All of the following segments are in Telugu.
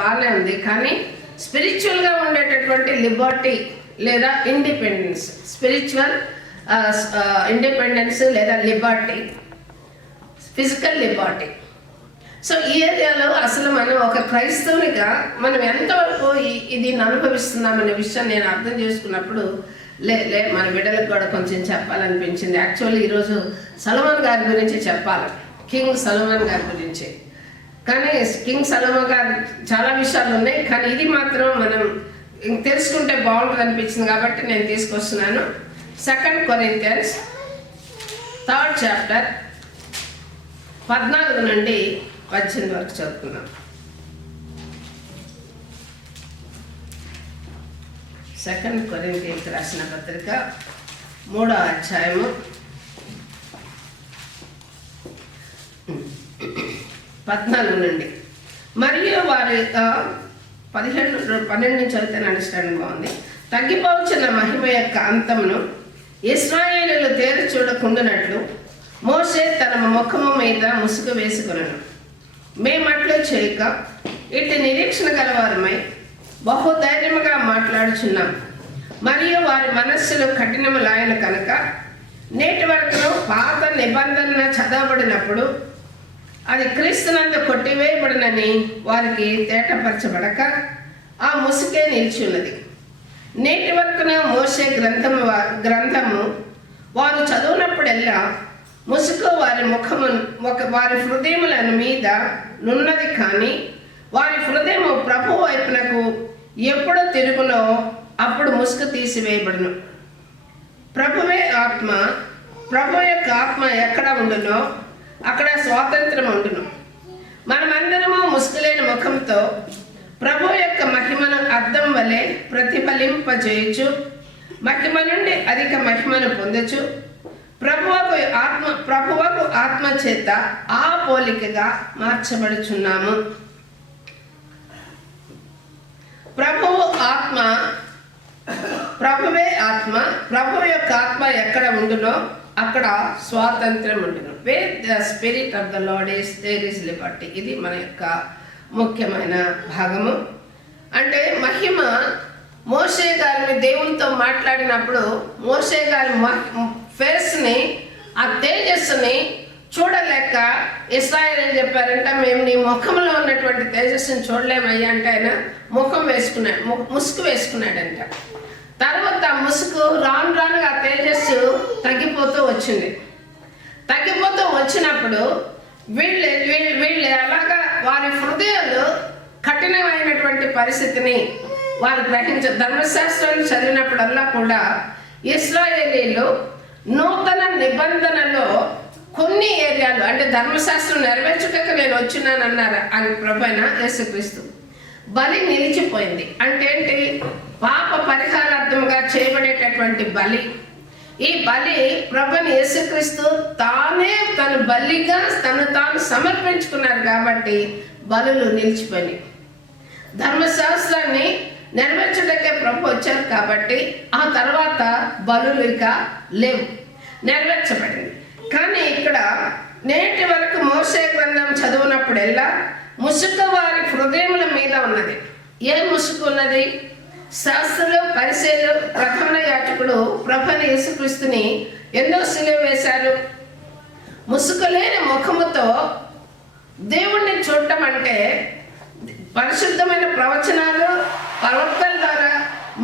బాగానే ఉంది, కానీ స్పిరిచువల్గా ఉండేటటువంటి లిబర్టీ లేదా ఇండిపెండెన్స్, స్పిరిచువల్ ఇండిపెండెన్స్ లేదా లిబర్టీ, ఫిజికల్ లిబర్టీ. సో ఈ ఏరియాలో అసలు మనం ఒక క్రైస్తవునిగా మనం ఎంతవరకు దీన్ని అనుభవిస్తున్నామనే విషయం నేను అర్థం చేసుకున్నప్పుడు మన బిడ్డలకు కూడా కొంచెం చెప్పాలనిపించింది. యాక్చువల్లీ ఈరోజు సొలొమోన్ గారి గురించి చెప్పాలి, కింగ్ సొలొమోన్ గారి గురించి. కానీ కింగ్ సొలొమోన్ గారు చాలా విషయాలు ఉన్నాయి, కానీ ఇది మాత్రం మనం తెలుసుకుంటే బాగుంటుంది అనిపించింది కాబట్టి నేను తీసుకొస్తున్నాను. 2 కొరింథియన్స్ 3rd చాప్టర్ 14 నుండి 18 వరకు చదువుకున్నాం. 2 కొరింథీయులకు రాసిన పత్రిక 3వ అధ్యాయము 14 నుండి. మరియు వారి 12 నుంచి చదివితే అండర్స్టాండింగ్ బాగుంది. తగ్గిపోవచ్చిన మహిమ యొక్క అంతమును ఇశ్రాయేలీయులు తేరి చూడకుండానట్లు మోషే తన ముఖము మీద ముసుగు వేసుకొనెను. మేమట్లు చేయక ఇటు నిరీక్షణ గలవారమై బహుధైర్యముగా మాట్లాడుచున్నాం. మరియు వారి మనస్సులు కఠినములాయన కనుక నేటి వరకు పాత నిబంధన చదవబడినప్పుడు అది క్రీస్తునందు కొట్టివేయబడినని వారికి తేటపరచబడక ఆ ముసుకే నిలిచిన్నది. నేటి వరకున మోషే గ్రంథము వారు చదువునప్పుడెల్లా ముసుగు వారి ముఖము వారి హృదయముల మీద నున్నది, కానీ వారి హృదయము ప్రభు వైపునకు ఎప్పుడు తిరుగునో అప్పుడు ముసుగు తీసివేయబడును. ప్రభువే ఆత్మ, ప్రభు యొక్క ఆత్మ ఎక్కడ ఉండునో అక్కడ స్వాతంత్రం ఉండును. మనమందరము ముసుగులేని ముఖంతో ప్రభు యొక్క మహిమను అద్దం వలె ప్రతిఫలింపజేయచ్చు, మహిమ నుండి అధిక మహిమను పొందచ్చు. ప్రభువకు ఆత్మ చేత ఆ పోలికగా మార్చబడుచున్నాము. ప్రభువే ఆత్మ, ప్రభు యొక్క ఆత్మ ఎక్కడ ఉండునో అక్కడ స్వాతంత్రం ఉండును. Where the spirit of the lord is there is liberty. ఇది మన యొక్క ముఖ్యమైన భాగము. అంటే మహిమ మోషే గారిని దేవునితో మాట్లాడినప్పుడు మోషే గారి ఫేస్ని, ఆ తేజస్సుని చూడలేక ఇశ్రాయేలు ఏం చెప్పారంటే, మేము నీ ముఖంలో ఉన్నటువంటి తేజస్సుని చూడలేమయ్యా అంటే ఆయన ముఖం వేసుకున్నాడు, ముసుగు వేసుకున్నాడంట. తర్వాత ముసుగు రాను రానుగా ఆ తేజస్సు తగ్గిపోతూ వచ్చింది. తగ్గిపోతూ వచ్చినప్పుడు వీళ్ళు అలాగా వారి హృదయాలు కఠినమైనటువంటి పరిస్థితిని వారు ధర్మశాస్త్రాన్ని చదివినప్పుడల్లా కూడా ఇశ్రాయేలీలు నూతన నిబంధనలో కొన్ని ఏరియాలు, అంటే ధర్మశాస్త్రం నెరవేర్చుటకు నేను వచ్చినానన్నారు అని ప్రభువైన యేసుక్రీస్తు. బలి నిలిచిపోయింది. అంటే ఏంటి? పాప పరిహారార్థంగా చేయబడేటటువంటి బలి. ఈ బలి ప్రభువైన యేసుక్రీస్తు తానే తన బలిగా తను తాను సమర్పించుకున్నారు కాబట్టి బలులు నిలిచిపోయినాయి. ధర్మశాస్త్రాన్ని నెరవేర్చుటకే ప్రభు వచ్చారు కాబట్టి ఆ తర్వాత బలులు ఇక లేవు, నెరవేర్చబడింది. కానీ ఇక్కడ నేటి వరకు మోషే గ్రంథం చదువునప్పుడెల్లా ముసుగు వారి హృదయముల మీద ఉన్నది. ఏ ముసుగు ఉన్నది? శాస్త్రులు, పరిసయ్యులు, ప్రధాన యాజకుడు ప్రభువైన యేసుక్రీస్తుని ఎన్నో సిలువ వేశారు. ముసుగు లేని ముఖముతో దేవుణ్ణి చూడటం అంటే పరిశుద్ధమైన ప్రవచనాలు, ప్రవక్తల ద్వారా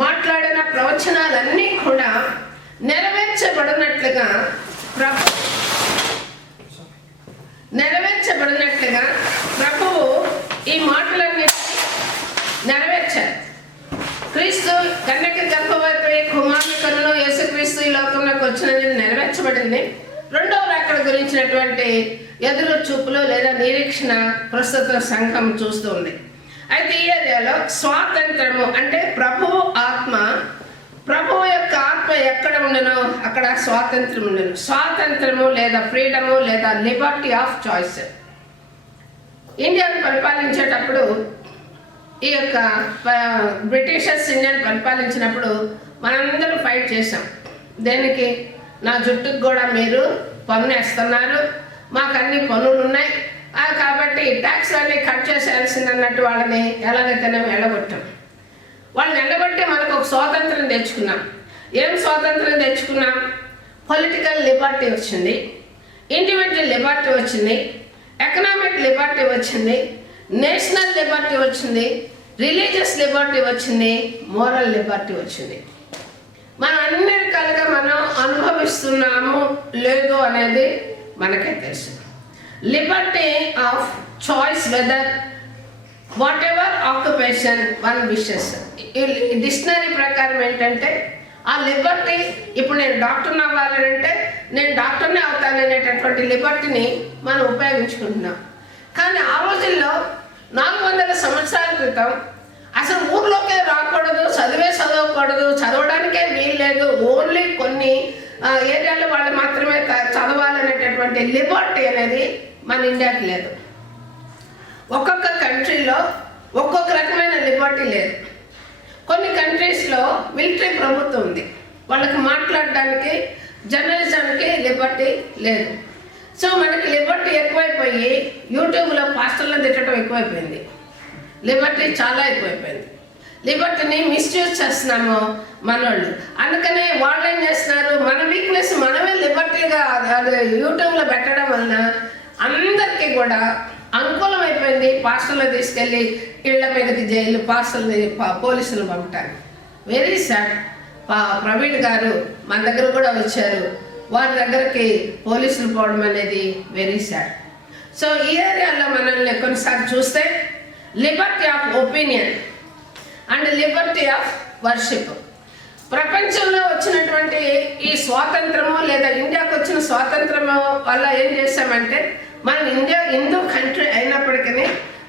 మాట్లాడిన ప్రవచనాలన్నీ కూడా నెరవేర్చబడినట్లుగా ప్రభువు ఈ మాటలన్నీ నెరవేర్చారు. క్రీస్తు కన్యక గర్భవతి కుమారుని కనులో యేసుక్రీస్తు ఈ లోకంలోకి వచ్చినది నెరవేర్చబడింది. రెండవ రాకడ గురించినటువంటి ఎదురు చూపులు లేదా నిరీక్షణ ప్రస్తుత సంఘం చూస్తుంది. అయితే ఈ ఏరియాలో స్వాతంత్రము అంటే ప్రభువు ఆత్మ, ప్రభువు యొక్క ఆత్మ ఎక్కడ ఉండనో అక్కడ స్వాతంత్రం ఉండను. స్వాతంత్రము లేదా ఫ్రీడము లేదా లిబర్టీ ఆఫ్ చాయిస్. ఇండియాను పరిపాలించేటప్పుడు ఈ యొక్క బ్రిటిషర్స్ ఇండియాను పరిపాలించినప్పుడు మనందరూ ఫైట్ చేసాం. దేనికి? నా జుట్టుకు కూడా మీరు పన్ను వేస్తున్నారు, మాకు అన్ని పన్నులు ఉన్నాయి, కాబట్టి ట్యాక్స్ అన్ని కట్ చేసేయాల్సింది అన్నట్టు వాళ్ళని ఎలాగైతేనే వెళ్ళగొట్టాం. వాళ్ళని వెళ్ళగొట్టి మనకు ఒక స్వాతంత్రం తెచ్చుకున్నాం. ఏం స్వాతంత్రం తెచ్చుకున్నాం? పొలిటికల్ లిబర్టీ వచ్చింది, ఇండివిజువల్ లిబర్టీ వచ్చింది, ఎకనామిక్ లిబర్టీ వచ్చింది, నేషనల్ లిబర్టీ వచ్చింది, రిలీజియస్ లిబర్టీ వచ్చింది, మోరల్ లిబర్టీ వచ్చింది. మనం అన్ని రకాలుగా మనం అనుభవిస్తున్నాము లేదు అనేది మనకే తెలుసు. Liberty of choice whether what ever occupation one wishes. Dictionary ప్రకారం ఏంటంటే ఆ లిబర్టీ, ఇప్పుడు నేను డాక్టర్ని అవ్వాలంటే నేను డాక్టర్నే అవుతాననేటటువంటి లిబర్టీని మనం ఉపయోగించుకుంటున్నాం. కానీ ఆ రోజుల్లో 400 సంవత్సరాల క్రితం అసలు ఊర్లోకే రాకూడదు, చదవకూడదు, చదవడానికే వీల్లేదు, ఓన్లీ కొన్ని ఏరియాలో వాళ్ళు మాత్రమే చదవాలనేటటువంటి లిబర్టీ అనేది మన ఇండియాకి లేదు. ఒక్కొక్క కంట్రీలో ఒక్కొక్క రకమైన లిబర్టీ లేదు. కొన్ని కంట్రీస్లో మిలిటరీ ప్రభుత్వం ఉంది, వాళ్ళకి మాట్లాడడానికి జర్నలిజానికి లిబర్టీ లేదు. సో మనకి లిబర్టీ ఎక్కువైపోయి యూట్యూబ్లో పాస్టర్లను తిట్టడం ఎక్కువైపోయింది. లిబర్టీ చాలా ఎక్కువైపోయింది. లిబర్టీని మిస్యూజ్ చేస్తున్నాము మనోళ్ళు. అందుకనే వాళ్ళు ఏం చేస్తున్నారు, మన వీక్నెస్ మనమే లిబర్టీగా యూట్యూబ్లో పెట్టడం వలన అందరికీ కూడా అనుకూలమైపోయింది. పాస్టర్లు తీసుకెళ్ళి ఇళ్ల మీదకి జైలు, పాస్టర్ని పోలీసులు పంపటానికి. Very sad. ప్రవీణ్ గారు మన దగ్గర కూడా వచ్చారు, వారి దగ్గరికి పోలీసులు పోవడం అనేది వెరీ సాడ్. సో ఈ ఏరియాలో మనల్ని కొన్నిసార్లు చూస్తే Liberty of opinion and Liberty of worship. ప్రపంచంలో వచ్చినటువంటి ఈ స్వాతంత్రము లేదా ఇండియాకు వచ్చిన స్వాతంత్రము వల్ల ఏం చేశామంటే, మనం ఇండియా హిందూ కంట్రీ అయినప్పటికీ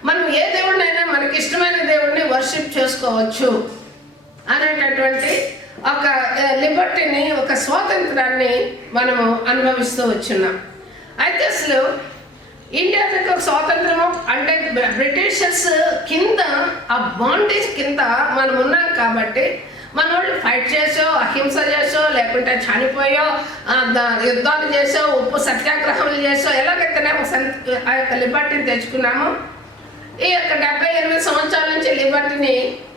మనం ఏ దేవుడినైనా మనకి ఇష్టమైన దేవుడిని వర్షిప్ చేసుకోవచ్చు అనేటటువంటి ఒక లిబర్టీని, ఒక స్వాతంత్రాన్ని మనము అనుభవిస్తూ వచ్చున్నాం. అయితే అసలు ఇండియాకి ఒక స్వాతంత్రము అంటే బ్రిటిషర్స్ కింద, ఆ బాండేజ్ కింద మనం ఉన్నాం కాబట్టి మన వాళ్ళు ఫైట్ చేసో, అహింస చేసో, లేకుంటే చనిపోయో, యుద్ధాలు చేసో, ఉప్పు సత్యాగ్రహాలు చేసో, ఎలాగైతేనే ఆ యొక్క లిబర్టీని తెచ్చుకున్నాము. ఈ యొక్క 70-80 సంవత్సరాల నుంచి లిబర్టీని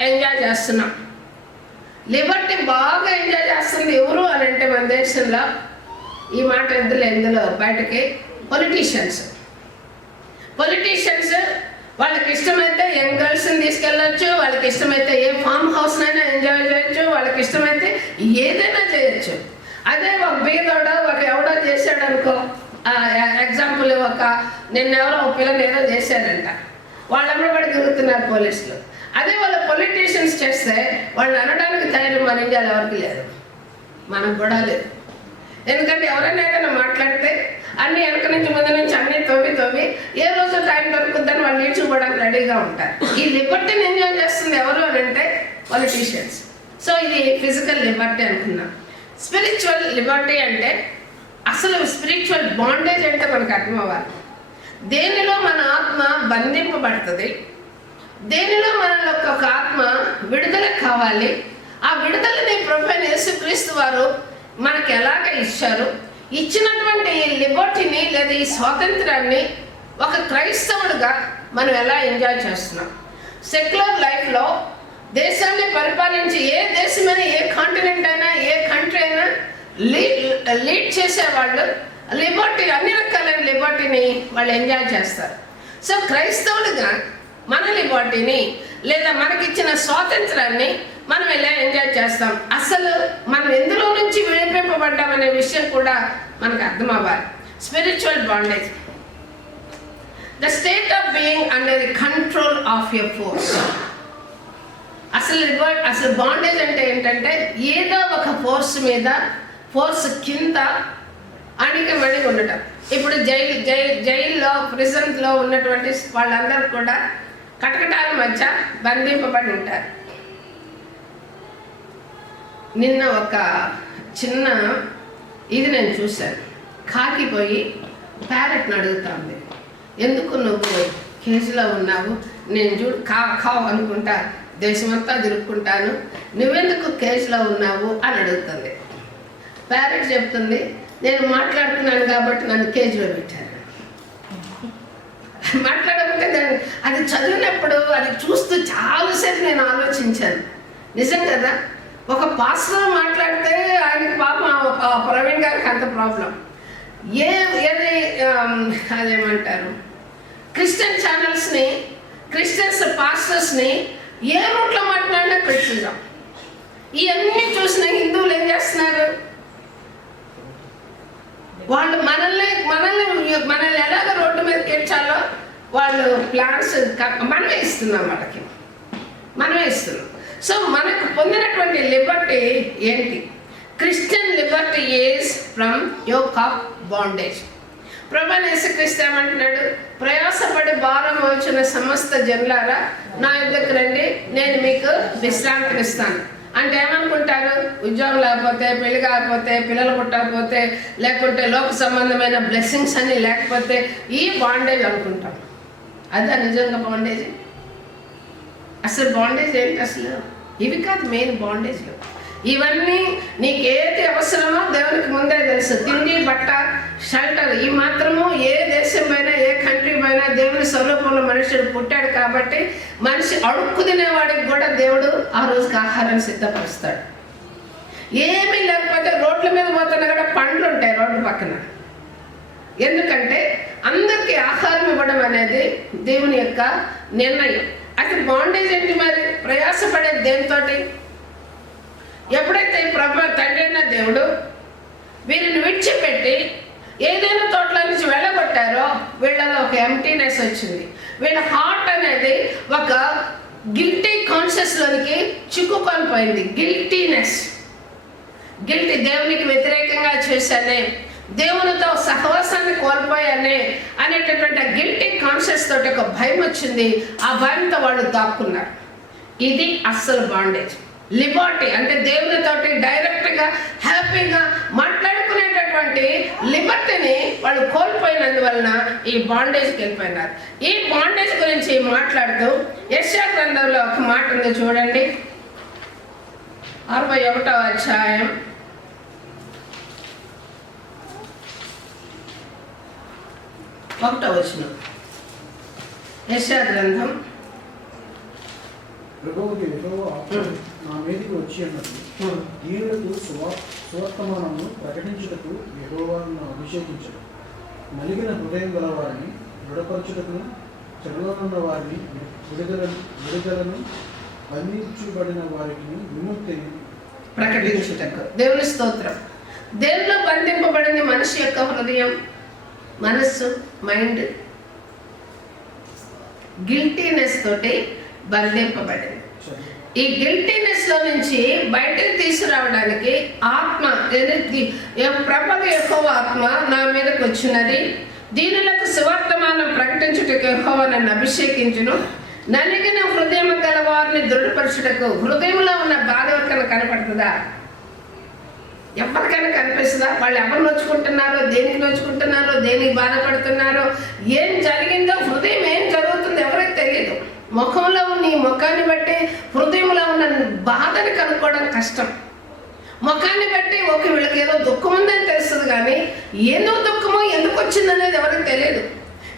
ఎంజాయ్ చేస్తున్నాం. లిబర్టీ బాగా ఎంజాయ్ చేస్తుంది ఎవరు అని అంటే మన దేశంలో, ఈ మాట ఎందులో బయటకి, పొలిటీషియన్స్ వాళ్ళకి ఇష్టమైతే యంగ్ గర్ల్స్ని తీసుకెళ్ళచ్చు, వాళ్ళకి ఇష్టమైతే ఏ ఫామ్ హౌస్నైనా ఎంజాయ్ చేయొచ్చు, వాళ్ళకి ఇష్టమైతే ఏదైనా చేయొచ్చు. అదే ఒక బీదోడో ఎవడో చేశాడు అనుకో, ఎగ్జాంపుల్ నిన్నెవరో ఒక పిల్లని ఏదో చేశారంట, వాళ్ళందరూ కూడా తిరుగుతున్నారు పోలీసులు. అదే వాళ్ళ పొలిటీషియన్స్ చేస్తే వాళ్ళు అనడానికి ధైర్యం మన ఇండియాలో ఎవరికి లేదు, మనకు కూడా లేదు. ఎందుకంటే ఎవరైనా ఏదైనా మాట్లాడితే అన్ని వెనక నుంచి ముందు నుంచి అన్ని తవ్వి ఏ రోజు టైం దొరుకుద్దని వాళ్ళు నేర్చుకోవడానికి రెడీగా ఉంటారు. ఈ లిబర్టీని ఎంజాయ్ చేస్తుంది ఎవరు అని అంటే పొలిటీషియన్స్. సో ఇది ఫిజికల్ లిబర్టీ అనుకున్నాం. స్పిరిచువల్ లిబర్టీ అంటే అసలు స్పిరిచువల్ బాండేజ్ అంటే మనకు అర్థం అవ్వాలి. దేనిలో మన ఆత్మ బంధింపబడుతుంది, దేనిలో మన ఒక ఆత్మ విడుదల కావాలి, ఆ విడుదలని ప్రభువైన యేసుక్రీస్తు వారు మనకి ఎలాగ ఇచ్చారు, ఇచ్చినటువంటి ఈ లిబర్టీని లేదా ఈ స్వాతంత్రాన్ని ఒక క్రైస్తవుడిగా మనం ఎలా ఎంజాయ్ చేస్తున్నాం. సెక్యులర్ లైఫ్లో దేశాన్ని పరిపాలించి ఏ దేశమైనా, ఏ కాంటినెంట్ అయినా, ఏ కంట్రీ అయినా లీడ్ చేసేవాళ్ళు లిబర్టీ, అన్ని రకాలైన లిబర్టీని వాళ్ళు ఎంజాయ్ చేస్తారు. సో క్రైస్తవుడిగా మన లిబర్టీని లేదా మనకిచ్చిన స్వాతంత్రాన్ని మనం ఎలా ఎంజాయ్ చేస్తాం, అసలు మనం ఎందులో నుంచి విడిపింపబడ్డామనే విషయం కూడా మనకు అర్థం అవ్వాలి. Spiritual bondage, the state of being under the control of your force. అసలు బాండేజ్ అంటే ఏంటంటే ఏదో ఒక ఫోర్స్ కింద అణిగి ఉండటం. ఇప్పుడు జైల్లో ప్రిజన్లో ఉన్నటువంటి వాళ్ళందరూ కూడా కటకటాల మధ్య బంధింపబడి ఉంటారు. నిన్న ఒక చిన్న ఇది నేను చూశాను, కాకిపోయి ప్యారెట్ని అడుగుతుంది, ఎందుకు నువ్వు కేజీలో ఉన్నావు, నేను చూడు కావు అనుకుంటా దేశమంతా తిరుక్కుంటాను, నువ్వెందుకు కేజీలో ఉన్నావు అని అడుగుతుంది. ప్యారెట్ చెప్తుంది, నేను మాట్లాడుతున్నాను కాబట్టి నన్ను కేజీలో పెట్టాను. మాట్లాడకపోతే అది చదివినప్పుడు అది చూస్తూ చాలాసేపు నేను ఆలోచించాను. నిజం కదా, ఒక పాస్టర్ మాట్లాడితే ఆయనకి పాపం ప్రవీణ్ గారికి అంత ప్రాబ్లం. ఏది అదేమంటారు, క్రిస్టియన్ ఛానల్స్ని, క్రిస్టియన్స్ పాస్టర్స్ని ఏ రూట్లో మాట్లాడినా క్రిటిసిజం. ఇవన్నీ చూసిన హిందువులు ఏం చేస్తున్నారు, వాళ్ళు మనల్ని ఎలాగ రోడ్డు మీదకి ఏడ్చాలో వాళ్ళు ప్లాన్స్ మనమే ఇస్తున్నాం, మనమే ఇస్తున్నాం. సో మనకు పొందినటువంటి లిబర్టీ ఏంటి? Christian liberty is from yoke of bondage. ప్రభువైన యేసుక్రీస్తు ఏమంటున్నాడు? ప్రయాసపడి భారం మోచున్న సమస్త జనులారా నా యొద్దకు రండి, నేను మీకు విశ్రాంతినిస్తాను. అంటే ఏమనుకుంటారు? ఉద్యోగం లేకపోతే, పెళ్లి కాకపోతే, పిల్లలు పుట్టకపోతే, లేకుంటే లోక సంబంధమైన బ్లెస్సింగ్స్ అన్నీ లేకపోతే ఈ బాండేజ్ అనుకుంటాం. అదే నిజంగా బాండేజ్? అసలు బాండేజ్ ఏంటి? అసలు ఇవి కాదు మెయిన్ బాండేజ్లు. ఇవన్నీ నీకు ఏది అవసరమో దేవునికి ముందే తెలుసు. తిండి, బట్ట, షెల్టర్, ఈ మాత్రము ఏ దేశం పైన, ఏ కంట్రీ పైన దేవుని స్వరూపంలో మనుషుడు పుట్టాడు కాబట్టి మనిషి అడుక్కు తినేవాడికి కూడా దేవుడు ఆ రోజుకి ఆహారాన్ని సిద్ధపరుస్తాడు. ఏమీ లేకపోతే రోడ్ల మీద పోతున్నా కూడా పండ్లు ఉంటాయి రోడ్డు పక్కన. ఎందుకంటే అందరికీ ఆహారం ఇవ్వడం అనేది దేవుని యొక్క నిర్ణయం. అయితే బాండేజ్ ఏంటి మరి? ప్రయాసపడేది దేనితోటి? ఎప్పుడైతే ప్రభు తండ్రి అయిన దేవుడు వీరిని విడిచిపెట్టి ఏదైనా తోటలో నుంచి వెళ్ళగొట్టారో వీళ్ళలో ఒక ఎంటీనెస్ వచ్చింది. వీళ్ళ హార్ట్ అనేది ఒక గిల్టీ కాన్షియస్లోనికి చిక్కుకొని పోయింది. గిల్టీ, దేవునికి వ్యతిరేకంగా చేశానే, దేవునితో సహవాసాన్ని కోల్పోయానే అనేటటువంటి గిల్టీ కాన్షియస్ తోటి ఒక భయం వచ్చింది. ఆ భయంతో వాళ్ళు దాక్కున్నారు. ఇది అస్సలు బాండేజ్. లిబర్టీ అంటే దేవునితోటి డైరెక్ట్గా హ్యాపీగా మాట్లాడుకునేటటువంటి లిబర్టీని వాళ్ళు కోల్పోయినందువలన ఈ బాండేజ్కి వెళ్ళిపోయినారు. ఈ బాండేజ్ గురించి మాట్లాడుతూ యెషయా గ్రంథంలో ఒక మాట ఉంది చూడండి. 61వ అధ్యాయం 1వ వచనం. యెషయా గ్రంథం. ప్రభువుకి యెహోవా నా మీదకి వచ్చి అన్నట్టు దీనులకు సువర్తమానము ప్రకటించుటకు యెహోవాను అభిషేకించడు. నలిగిన హృదయం గల వారిని దృఢపరచుటకును, చెరలోనున్న వారిని విడుదలను, బంధించబడిన వారికి విముక్తిని ప్రకటించుటకు. దేవుని స్తోత్రం. దేవునిలో బంధింపబడింది మనిషి యొక్క హృదయం, మనస్సు, మైండ్ గిల్టీనెస్ తోటి బంధింపబడింది. ఈ గిల్టీనెస్ లో నుంచి బయటకు తీసుకురావడానికి ఆత్మ, ప్రభువు యెహోవా ఆత్మ నా మీదకి వచ్చినది. దీనులకు సువర్తమానం ప్రకటించుటకు యెహోవా నన్ను అభిషేకించును. నలిగిన హృదయం గల వారిని దృఢపరచుటకు. హృదయంలో ఉన్న బాధ ఎవరికైనా కనపడుతుందా? ఎవరికైనా కనిపిస్తుందా? వాళ్ళు ఎవరు నొచ్చుకుంటున్నారో, దేనికి నొచ్చుకుంటున్నారో, దేనికి బాధపడుతున్నారో, ఏం జరిగిందో, హృదయం ఏం జరుగుతుందో ఎవరికి తెలియదు. ముఖంలో నీ ముఖాన్ని బట్టి హృదయంలో ఉన్న బాధని కనుక్కోవడం కష్టం. ముఖాన్ని బట్టి ఒక వీళ్ళకి ఏదో దుఃఖం ఉందని తెలుస్తుంది, కానీ ఏదో దుఃఖమో ఎందుకు వచ్చిందనేది ఎవరికి తెలియదు.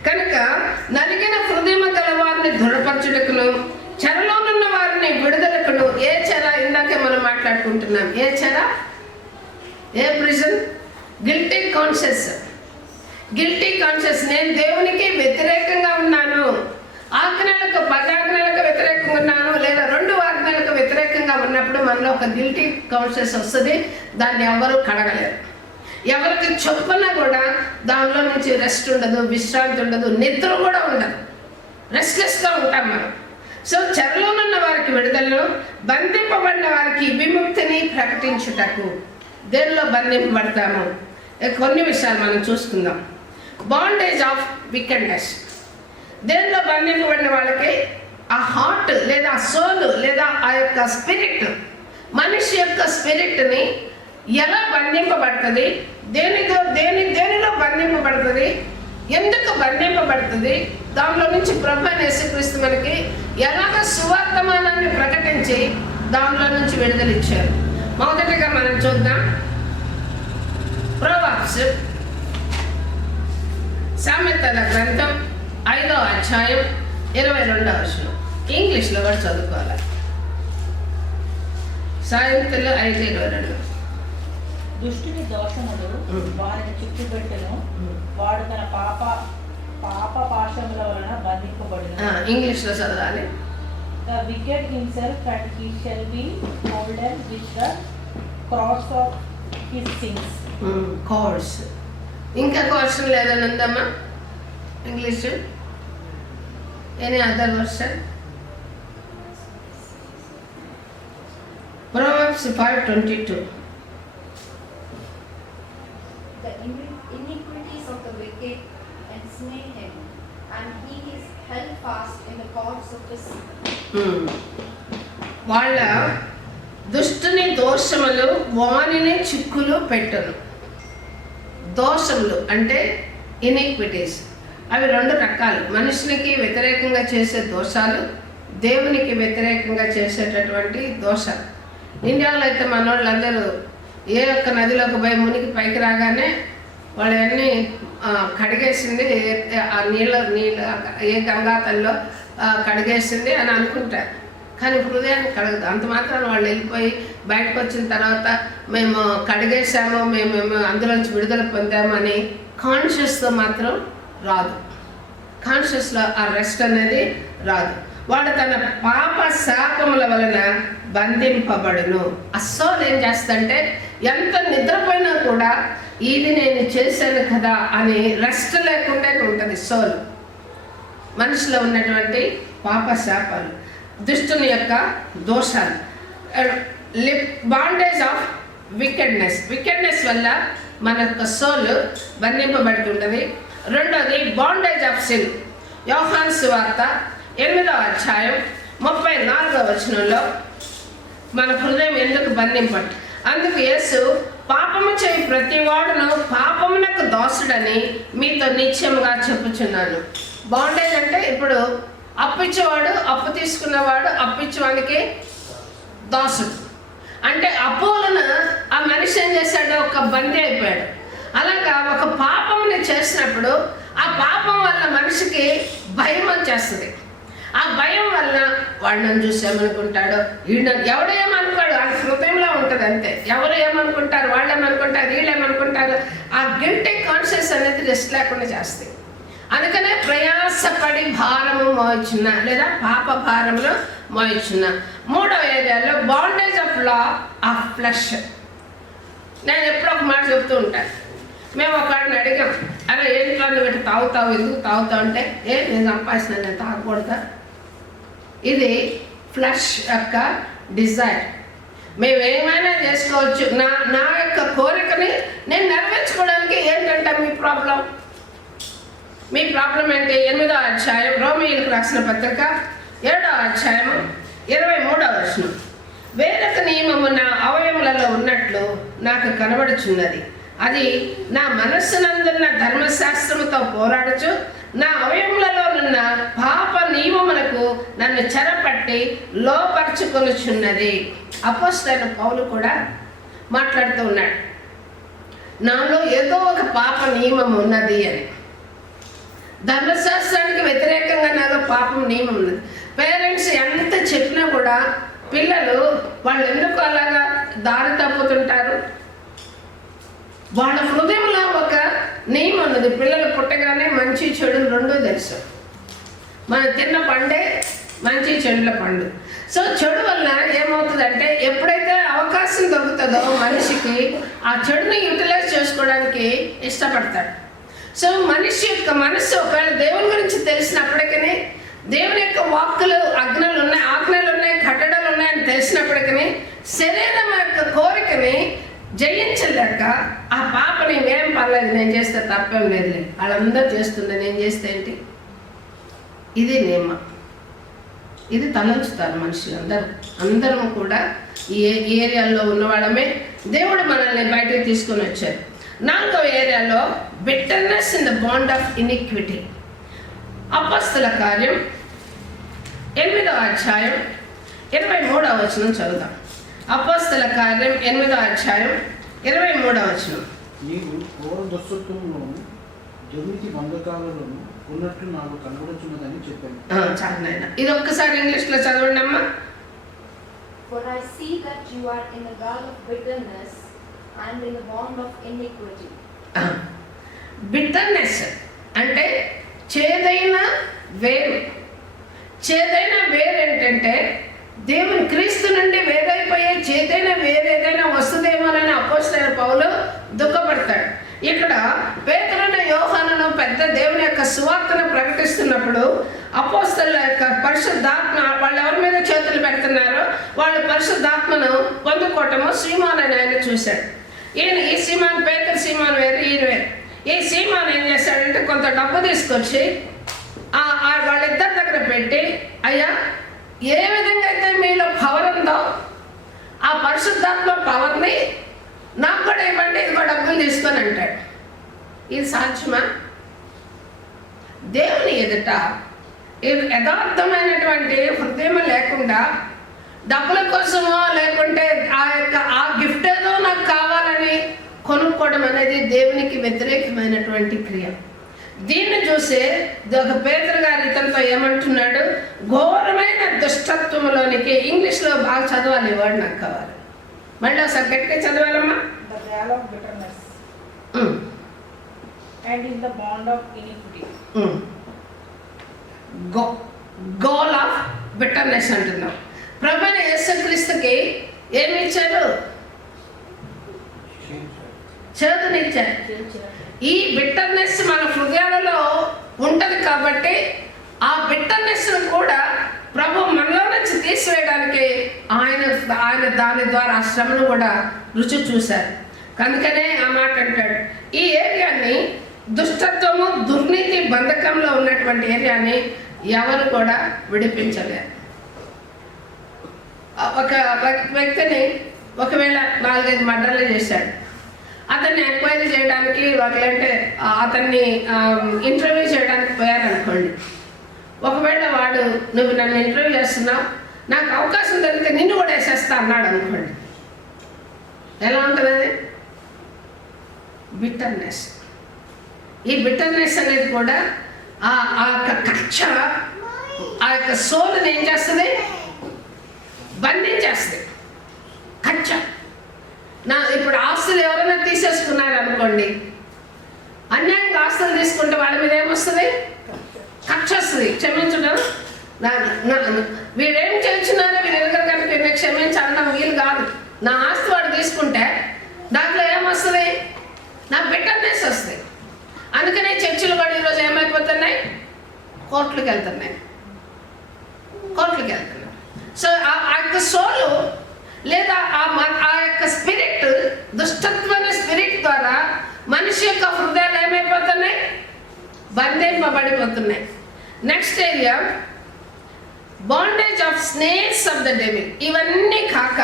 కనుక నలిగిన హృదయం గల వారిని దృఢపరచుటకును, చెరలోనున్న వారిని విడుదలకును. ఏ చెర? ఇందాకే మనం మాట్లాడుకుంటున్నాం. ఏ చెర? ఏ ప్రిజన్? Guilty conscious. నేను దేవునికి వ్యతిరేకంగా ఉన్నాను, ఆజ్ఞలకు 10 ఆజ్ఞలకు వ్యతిరేకంగా ఉన్నాను, లేదా 2 ఆజ్ఞలకు వ్యతిరేకంగా ఉన్నప్పుడు మనలో ఒక గిల్టీ కాన్షియస్ వస్తుంది. దాన్ని ఎవరు కడగలేరు. ఎవరికి చొప్పున కూడా దానిలో నుంచి రెస్ట్ ఉండదు, విశ్రాంతి ఉండదు, నిద్ర కూడా ఉండదు. రెస్ట్లెస్గా ఉంటాం మనం. సో చెరలోనున్న వారికి విడుదలను, బంధింపబడిన వారికి విముక్తిని ప్రకటించుటకు. దేనిలో బంధింపబడతాము? కొన్ని విషయాలు మనం చూసుకుందాం. Bondage of wickedness. దేనిలో బంధింపబడిన వాళ్ళకి ఆ హార్ట్ లేదా ఆ సోల్ లేదా ఆ యొక్క స్పిరిట్, మనిషి యొక్క స్పిరిట్ని ఎలా బంధింపబడుతుంది, దేనిలో బంధింపబడుతుంది, ఎందుకు బంధింపబడుతుంది, దానిలో నుంచి ప్రభువైన యేసుక్రీస్తు మనకి ఎలాగ సువర్తమానాన్ని ప్రకటించి దానిలో నుంచి విడుదలిచ్చారు. మొదటిగా మనం చూద్దాం ప్రొవర్బ్స్, సామెతల గ్రంథం 5వ అధ్యాయం 22వ వచనం. ఇంగ్లీష్లో కూడా చదువుకోవాలి. సాయంత్రం 5:22. దుష్టుని దోషములు వారిని చుట్టుపెట్టును, వాడు తన పాప పాశముల వలన బంధింపబడిన. ఇంగ్లీష్లో చదవాలి. The wicked himself and he shall be holden with the cross of his sins. Course. ఇంకా క్వశ్చన్ లేదని ఉందమ్మా English? Any other version? Proverbs 5:22. The iniquities of the wicked ensnare him, and he is held fast in the cords of the sea. వాళ్ళ దుష్టుని దోషములు వానిని చిక్కులు పెట్టను. దోషములు అంటే ఇనిక్విటీస్. అవి 2 రకాలు. మనుషునికి వ్యతిరేకంగా చేసే దోషాలు, దేవునికి వ్యతిరేకంగా చేసేటటువంటి దోషాలు. ఇండియాలో అయితే మన వాళ్ళందరూ ఏ ఒక్క నదిలోకి పోయి మునిగి పైకి రాగానే వాళ్ళన్నీ కడిగేసింది, ఆ నీళ్ళ ఏ గంగాతల్లో కడిగేసింది అని అనుకుంటారు. కానీ హృదయాన్ని కడగదు. అంత మాత్రం వాళ్ళు వెళ్ళిపోయి బయటకు వచ్చిన తర్వాత మేము కడిగేసాము, మేము అందులోంచి విడుదల పొందాము అని కాన్షియస్తో మాత్రం రాదు. కాన్షియస్లో ఆ రెస్ట్ అనేది రాదు. వాడు తన పాప శాపముల వలన బంధింపబడును. అస్సలు ఏం చేస్తంటే ఎంత నిద్రపోయినా కూడా ఇది నేను చేశాను కదా అని రెస్ట్ లేకుండానే ఉంటుంది సోల్. మనిషిలో ఉన్నటువంటి పాప శాపాలు, దుష్టుని యొక్క దోషాలు, బాండేజ్ ఆఫ్ వికెడ్నెస్ వల్ల మన యొక్క సోల్ బంధింపబడుతుంటుంది. రెండోది బాండేజ్ ఆఫ్ సిన్. యోహాను సువార్త 8వ అధ్యాయం 34వ వచనంలో మన హృదయం ఎందుకు బంధింపడు. అందుకు యేసు పాపము చేయి ప్రతివాడును పాపమునకు దోషుడని మీతో నిశ్చయముగా చెప్పుచున్నాను. బాండేజ్ అంటే ఇప్పుడు అప్పిచ్చేవాడు, అప్పు తీసుకున్నవాడు అప్పిచ్చేవానికి దోషుడు. అంటే అప్పులను ఆ మనిషి ఏం చేశాడు, ఒక బందీ అయిపోయాడు. అలాగా ఒక పాపముని చేసినప్పుడు ఆ పాపం వల్ల మనిషికి భయం వచ్చేస్తుంది. ఆ భయం వల్ల వాడు నన్ను చూసి ఏమనుకుంటాడో, ఎవడు ఏమనుకోడు, ఆ హృదయంలో ఉంటుంది అంతే. ఎవరు ఏమనుకుంటారు, వాళ్ళు ఏమనుకుంటారు, వీళ్ళు ఏమనుకుంటారు, ఆ గిల్టీ కాన్షియస్ అనేది రెస్ట్ లేకుండా చేస్తాయి. అందుకనే ప్రయాసపడి భారము మోయిచున్న లేదా పాప భారములు మోయిచున్న. 3వ ఏరియాలో bondage of law of flesh. నేను ఎప్పుడో ఒక మాట చెప్తూ ఉంటాను. మేము ఒకడిని అడిగాం, అరే ఏంట్లో నువ్వు ఇటు తాగుతావు, ఎందుకు తాగుతావు అంటే, నేను సంపాదించిన నేను తాగకూడదా? ఇది ఫ్లష్ యొక్క డిజైర్. మేము ఏమైనా చేసుకోవచ్చు, నా యొక్క కోరికని నేను నెరవేర్చుకోవడానికి. ఏంటంటే మీ ప్రాబ్లం ఏంటి? 8వ అధ్యాయం రోమీయులకు రాసిన పత్రిక 7వ అధ్యాయం 23వ వచనం. వేరొక నియమము నా అవయములలో ఉన్నట్లు నాకు కనబడుచున్నది. అది నా మనస్సునందున్న ధర్మశాస్త్రముతో పోరాడుచు నా అవయములలోనున్న పాప నియమములకు నన్ను చెరపట్టి లోపరుచుకొనుచున్నది. అపోస్తలుడైన పౌలు కూడా మాట్లాడుతూ ఉన్నాడు, నాలో ఏదో ఒక పాప నియమం ఉన్నది అని. ధర్మశాస్త్రానికి వ్యతిరేకంగా నాలో పాపం నియమం ఉన్నది. పేరెంట్స్ ఎంత చెప్పినా కూడా పిల్లలు వాళ్ళు ఎందుకు అలాగా దారి తప్పుతుంటారు? వాళ్ళ హృదయంలో ఒక నియమం ఉన్నది. పిల్లలు పుట్టగానే మంచి చెడులు 2 తెలుసు. మనం తిన్న పండే మంచి చెడుల పండు. సో చెడు వల్ల ఏమవుతుందంటే ఎప్పుడైతే అవకాశం దొరుకుతుందో మనిషికి ఆ చెడుని యూటిలైజ్ చేసుకోవడానికి ఇష్టపడతాడు. సో మనిషి యొక్క మనస్సు ఒకవేళ దేవుని గురించి తెలిసినప్పటికీ, దేవుని యొక్క వాక్కులు ఆజ్ఞలు ఉన్నాయి, కట్టడలు ఉన్నాయని తెలిసినప్పటికీ శరీరం యొక్క కోరికని జయించలేక ఆ పాపని ఏం పర్లేదు, నేను చేస్తే తప్పేం లేదులే, వాళ్ళందరూ చేస్తుంది, నేను చేస్తే ఏంటి? ఇది నియమం. ఇది తలంచుతారు మనుషులందరూ. అందరం కూడా ఈ ఏరియాలో ఉన్నవాళ్ళమే. దేవుడు మనల్ని బయటకు తీసుకొని వచ్చారు. 4వ ఏరియాలో bitterness in the bond of iniquity. అపొస్తలుల కార్యం 8వ అధ్యాయం 23వ వచనం చదువుదాం. అపొస్తలుల కార్యం 8వ అధ్యాయం 23వ వచనం. నీవు ఘోర దుష్టత్వములోను దుర్నీతి బంధకాలలోను ఉన్నట్లు నాకు కనబడుచున్నదని చెప్పాను. చాలు నాయన, ఇది ఒక్కసారి ఇంగ్లీష్లో చదవండి అమ్మా. For I see that you are in the gall of bitterness and in the bond of iniquity. Bitterness అంటే చేదైన వేరు. చేదైన వేరు ఏంటంటే దేవుని క్రీస్తు నుండి వేరైపోయే చేదైన వేరేదైనా వస్తుందేమోనని అపోస్తలుడైన పౌలు దుఃఖపడతాడు. ఇక్కడ పేతురును యోహానును పెద్ద దేవుని యొక్క సువార్తను ప్రకటిస్తున్నప్పుడు అపోస్తలుల యొక్క పరిశుద్ధాత్మ వాళ్ళు ఎవరి మీద చేతులు పెడుతున్నారో వాళ్ళు పరిశుద్ధాత్మను పొందుకోవటము సీమోను అని ఆయన చూశాడు. ఈయన ఈ సీమోను, పేతురు సీమోను వేరు, ఈయన వేరు. ఈ సీమోను ఏం చేశాడంటే కొంత డబ్బు తీసుకొచ్చి వాళ్ళిద్దరి దగ్గర పెట్టి, అయ్యా ఏ విధంగా అయితే మీలో పవర్ ఉందో ఆ పరిశుద్ధాత్మ పవర్ని నాకు కూడా ఇవ్వండి, ఇదిగో డబ్బులు తీసుకొని అంటాడు. ఇది సాధ్యమా? దేవుని ఎదుట యథార్థమైనటువంటి హృదయం లేకుండా డబ్బుల కోసమో లేకుంటే ఆ గిఫ్ట్ ఏదో నాకు కావాలని కొనుక్కోవడం అనేది దేవునికి వ్యతిరేకమైనటువంటి క్రియ. దీన్ని చూసే ఒక పేతురు గారు ఇతనితో ఏమంటున్నాడు, ఘోరమైన దుష్టత్వంలోనికి. ఇంగ్లీష్లో బాగా చదవాలి, వర్డ్ నాకు కావాలి. మళ్ళీ ఒకసారి గట్టిగా చదవాలమ్మా. The gall of bitterness and in the bond of iniquity. Goal of bitterness అంటున్నాం. ప్రభువైన యేసుక్రీస్తుకి ఏమి ఇచ్చాడు? చేదునిచ్చాడు. ఈ బిట్టర్నెస్ మన హృదయాలలో ఉంటది కాబట్టి ఆ బిట్టర్నెస్ కూడా ప్రభు మనలో నుంచి తీసివేయడానికి ఆయన దాని ద్వారా ఆ శ్రమను కూడా రుచి చూశారు. అందుకనే ఆ మాట అంటాడు, ఈ ఏరియాని దుష్టత్వము దుర్నీతి బంధకంలో ఉన్నటువంటి ఏరియాని ఎవరు కూడా విడిపించలేరు. ఒక వ్యక్తిని ఒకవేళ 4-5 మర్డర్లు చేశాడు, అతన్ని ఎంక్వైరీ చేయడానికి ఒకలంటే అతన్ని ఇంటర్వ్యూ చేయడానికి పోయారనుకోండి. ఒకవేళ వాడు నువ్వు నన్ను ఇంటర్వ్యూ చేస్తున్నావు, నాకు అవకాశం దొరికితే నిన్ను కూడా వేసేస్తా అన్నాడు అనుకోండి, ఎలా ఉంటుంది అది? బిట్టర్నెస్. ఈ బిట్టర్నెస్ అనేది కూడా ఆ యొక్క కక్ష ఆ యొక్క సోలుని ఏం చేస్తుంది? బంధించేస్తుంది కక్ష. ఇప్పుడు ఆస్తులు ఎవరైనా తీసేసుకున్నారు అనుకోండి, అన్యాయంగా ఆస్తులు తీసుకుంటే వాళ్ళ మీద ఏమొస్తుంది? కక్ష వస్తుంది. క్షమించడం, వీడేం చేస్తున్నారు, వీరు ఎదురు కనుక వీరిని క్షమించడం వీలు కాదు. నా ఆస్తి వాడు తీసుకుంటే దాంట్లో ఏమొస్తుంది? నా బిట్టర్నెస్ వస్తుంది. అందుకనే చర్చిలు కూడా ఈరోజు ఏమైపోతున్నాయి? కోర్టులకు వెళ్తున్నాయి. సో ఆ యొక్క సోలు లేదా ఆ యొక్క స్పిరిట్, దుష్టత్వమైన స్పిరిట్ ద్వారా మనిషి యొక్క హృదయాలు ఏమైపోతున్నాయి? బంధింపబడిపోతున్నాయి. Next area bondage of snakes of the devil. ఇవన్నీ కాక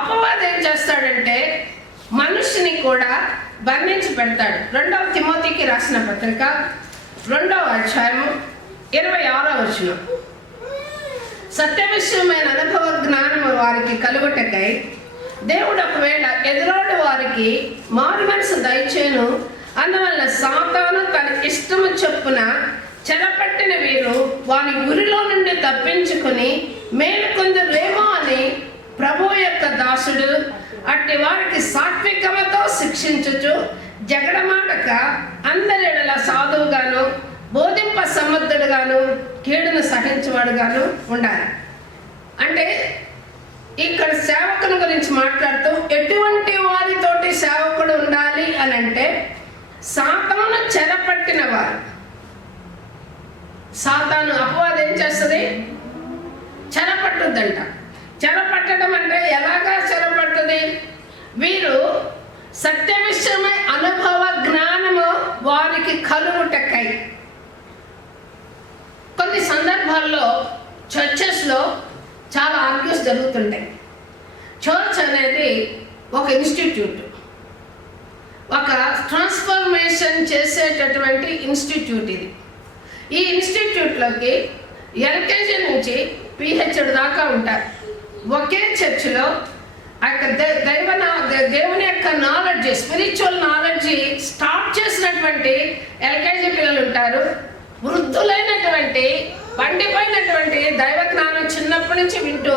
అపవాది ఏం చేస్తాడంటే మనుషుని కూడా బంధించి పెడతాడు. 2వ తిమోతికి రాసిన పత్రిక 2వ అధ్యాయము 26వ వచనం, సత్య విషయమైన అనుభవ జ్ఞానము వారికి కలుగుటకై దేవుడు ఒకవేళ ఎదురోడు వారికి మారు మనసు దయచేను, అందువల్ల సాతాను తన ఇష్టము చొప్పున చెరపట్టిన వీరు వారి గురిలో నుండి తప్పించుకొని మేలుకొందరేమో అని ప్రభు యొక్క దాసుడు అట్టి వారికి సాత్వికమతో శిక్షించుచు జగడమాటక అందరి ఎడల సాధువుగాను బోధింప సమర్థుడుగాను కీడును సహించేవాడుగాను ఉండాలి. అంటే ఇక్కడ సేవకుని గురించి మాట్లాడుతూ ఎటువంటి వారితోటి సేవకుడు ఉండాలి అని అంటే సాతాను చెరపట్టిన వారు. సాతాను అపవాది ఏం చేస్తుంది? చెరపట్టుద్దంట. చెరపట్టడం అంటే ఎలాగా చెరపడుతుంది? వీరు సత్య విషయమై అనుభవ జ్ఞానము వారికి కలుగుటకై. కొన్ని సందర్భాల్లో చర్చెస్లో చాలా ఆర్గ్యూస్ జరుగుతుంటాయి. చర్చ్ అనేది ఒక ఇన్స్టిట్యూట్, ఒక ట్రాన్స్ఫర్మేషన్ చేసేటటువంటి ఇన్స్టిట్యూట్ ఇది. ఈ ఇన్స్టిట్యూట్లోకి ఎల్కేజీ నుంచి PhD దాకా ఉంటారు. ఒకే చర్చిలో ఆ యొక్క దేవుని యొక్క నాలెడ్జ్, స్పిరిచువల్ నాలెడ్జ్ స్టార్ట్ చేసినటువంటి ఎల్కేజీ పిల్లలు ఉంటారు. వృద్ధులైనటువంటి పండిపోయినటువంటి దైవ జ్ఞానం చిన్నప్పటి నుంచి వింటూ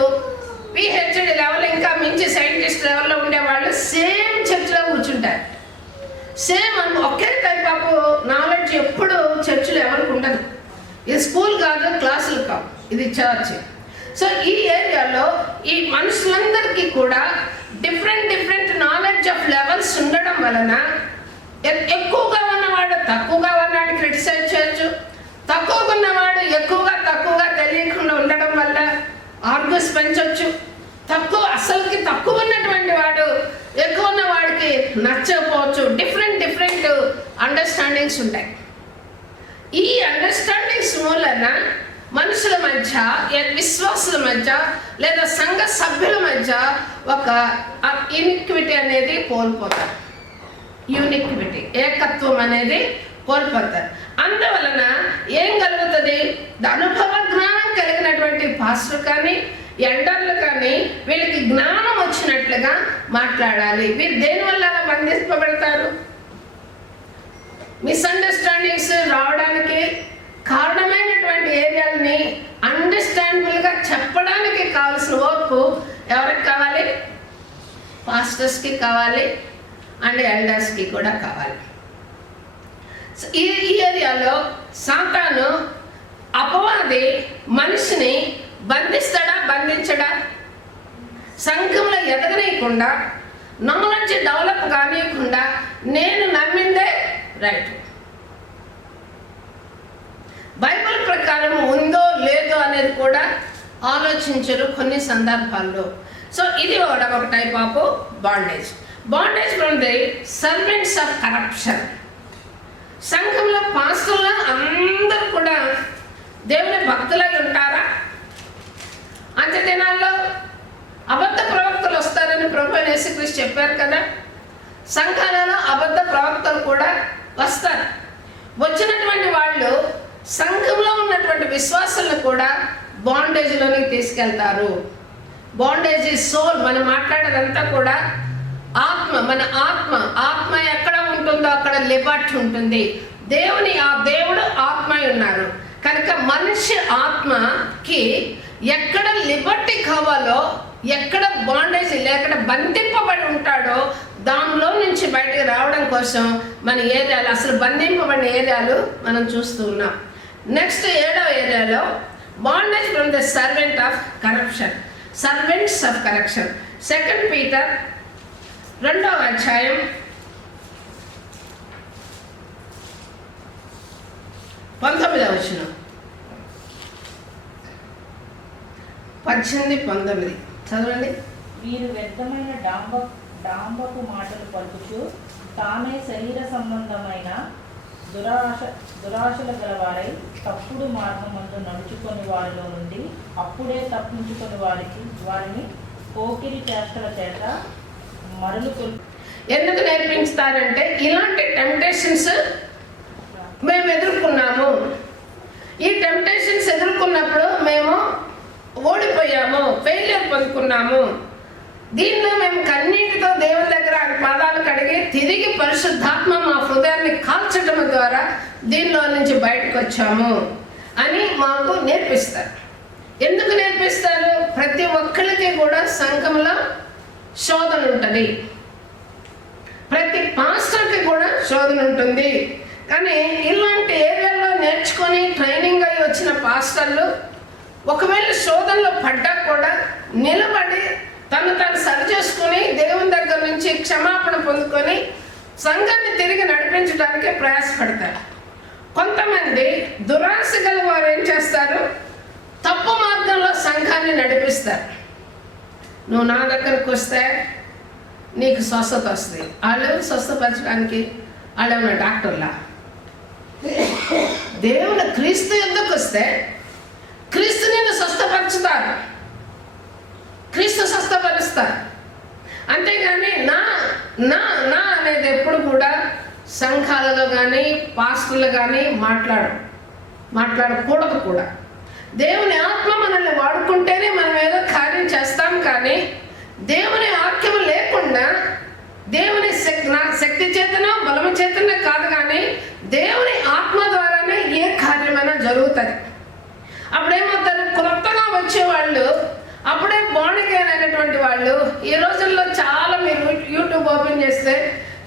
పిహెచ్డి లెవెల్ ఇంకా మించి సైంటిస్ట్ లెవెల్లో ఉండేవాళ్ళు సేమ్ చర్చిలో కూర్చుంటారు. Same okay type of knowledge ఎప్పుడు చర్చిలో ఎవరికి ఉండదు. ఇది స్కూల్ కాదు, క్లాసులు కావు, ఇది చర్చ్. సో ఈ ఏరియాలో ఈ మనుషులందరికీ కూడా డిఫరెంట్ నాలెడ్జ్ ఆఫ్ లెవెల్స్ ఉండడం వలన ఎక్కువగా ఉన్నవాడు తక్కువగా ఉన్నాడు క్రిటిసైజ్ చేయొచ్చు, తక్కువగా ఉన్నవాడు తక్కువగా తెలియకుండా ఉండడం వల్ల ఆర్గ్యూస్ పెంచవచ్చు, అసలుకి తక్కువ ఉన్నటువంటి వాడు ఎక్కువ ఉన్న వాడికి నచ్చకపోవచ్చు. డిఫరెంట్ అండర్స్టాండింగ్స్ ఉంటాయి. ఈ అండర్స్టాండింగ్స్ మూలన మనుషుల మధ్య, విశ్వాసుల మధ్య లేదా సంఘ సభ్యుల మధ్య ఒక యూనిక్విటీ అనేది కోల్పోతారు. యూనిక్విటీ, ఏకత్వం అనేది కోల్పోతారు. అందువలన ఏం కలుగుతుంది? అనుభవ జ్ఞానం కలిగినటువంటి పాస్టర్ కానీ ఎండర్లు కానీ వీళ్ళకి జ్ఞానం వచ్చినట్లుగా మాట్లాడాలి. వీరు దేనివల్ల బంధింపబడతారు? మిస్అండర్స్టాండింగ్స్ రావడానికి కారణమైనటువంటి ఏరియాలని అండర్స్టాండబుల్గా చెప్పడానికి కావాల్సిన ఓర్పు ఎవరికి కావాలి? పాస్టర్స్కి కావాలి అండ్ ఎల్డర్స్కి కూడా కావాలి. ఈ ఏరియాలో సాతాను అపవాది మనిషిని బంధిస్తాడా, బంధించడా? సంఘంలో ఎదగనీయకుండా, నాలెడ్జ్ డెవలప్ కానియకుండా నేను నమ్మిందే రైట్, బైబిల్ ప్రకారం ఉందో లేదో అనేది కూడా ఆలోచించరు కొన్ని సందర్భాల్లో. సో ఇది ఒక type of bondage from the servants of corruption. సంఘంలో పాస్టర్లు అందరూ కూడా దేవుని భక్తులై ఉంటారా? అంత్య దినాల్లో అబద్ధ ప్రవక్తలు వస్తారని ప్రభువైన యేసుక్రీస్తు చెప్పారు కదా. సంఘాలలో అబద్ధ ప్రవక్తలు కూడా వస్తారు. వచ్చినటువంటి వాళ్ళు సంఘంలో ఉన్నటువంటి విశ్వాసాలను కూడా బాండేజ్లోనికి తీసుకెళ్తారు. Bondage is soul. మనం మాట్లాడేదంతా కూడా ఆత్మ. మన ఆత్మ ఎక్కడ ఉంటుందో అక్కడ లిబర్టీ ఉంటుంది. దేవుడు ఆత్మ ఉన్నారు కనుక మనిషి ఆత్మకి ఎక్కడ లిబర్టీ కావాలో, ఎక్కడ బాండేజ్ ఎక్కడ బంధింపబడి ఉంటాడో దానిలో నుంచి బయటకు రావడం కోసం మన ఏరియాలు, అసలు బంధింపబడిన ఏరియాలు మనం చూస్తూ ఉన్నాం. నెక్స్ట్ 7వ ఏరియాలో bondage from the servants of correction. 2 Peter 2వ అధ్యాయం 19వ వచనం, 18-19 చదవండి. వీరు వ్యర్థమైన డాంబపు మాటలు పలుకుచు తామే శరీర సంబంధమైన దురాశలు గలవారై తప్పుడు మార్గమందు నడుచుకొని వారిలో నుండి అప్పుడే తప్పించుకొని వారిని పోకిరి చేష్టల చేత మరలు ఎందుకు నేర్పిస్తారంటే ఇలాంటి టెంప్టేషన్స్ మేము ఎదుర్కొన్నాము. ఈ టెంప్టేషన్స్ ఎదుర్కొన్నప్పుడు మేము ఓడిపోయాము, ఫెయిల్యూర్ పొందుకున్నాము. దీనిలో మేము కన్నీటితో దేవుని దగ్గర ఆయన పాదాలు కడిగి తిరిగి పరిశుద్ధాత్మ మా హృదయాన్ని కాల్చడం ద్వారా దీనిలో నుంచి బయటకు వచ్చాము అని మాకు నేర్పిస్తారు. ఎందుకు నేర్పిస్తారు? ప్రతి ఒక్కరికి కూడా సంఘంలో శోధన ఉంటుంది, ప్రతి పాస్టర్కి కూడా శోధన ఉంటుంది. కానీ ఇలాంటి ఏరియాలో నేర్చుకొని ట్రైనింగ్ అయ్యి వచ్చిన పాస్టర్లు ఒకవేళ శోధనలో పడ్డా కూడా నిలబడి తను సరి చేసుకుని దేవుని దగ్గర నుంచి క్షమాపణ పొందుకొని సంఘాన్ని తిరిగి నడిపించడానికి ప్రయాసపడతారు. కొంతమంది దురాశ గల వారు ఏం చేస్తారు? తప్పు మార్గంలో సంఘాన్ని నడిపిస్తారు. నువ్వు నా దగ్గరకు వస్తే నీకు స్వస్థత వస్తుంది. వాళ్ళు స్వస్థపరచడానికి వాళ్ళు ఏమన్నా డాక్టర్లా? దేవుని క్రీస్తు ఎందుకు వస్తే క్రీస్తు నిన్ను స్వస్థపరుచుతారు, క్రీస్తు స్వస్థపరుస్తారు. అంతేగాని నా నా నా అనేది ఎప్పుడు కూడా సంఘాలలో కానీ పాస్టర్లు కానీ మాట్లాడకూడదు కూడా. దేవుని ఆత్మ మనల్ని వాడుకుంటేనే మనం ఏదో కార్యం చేస్తాం. కానీ దేవుని వాక్యము లేకుండా దేవుని శక్తి చేతనో బలము చేతనో కాదు, కానీ దేవుని ఆత్మ ద్వారానే ఏ కార్యమైనా జరుగుతుంది. అప్పుడేమవుతారు, కొత్తగా వచ్చేవాళ్ళు, అప్పుడే బాండిగైన్ అయినటువంటి వాళ్ళు, ఈ రోజుల్లో చాలా మీరు యూట్యూబ్ ఓపెన్ చేస్తే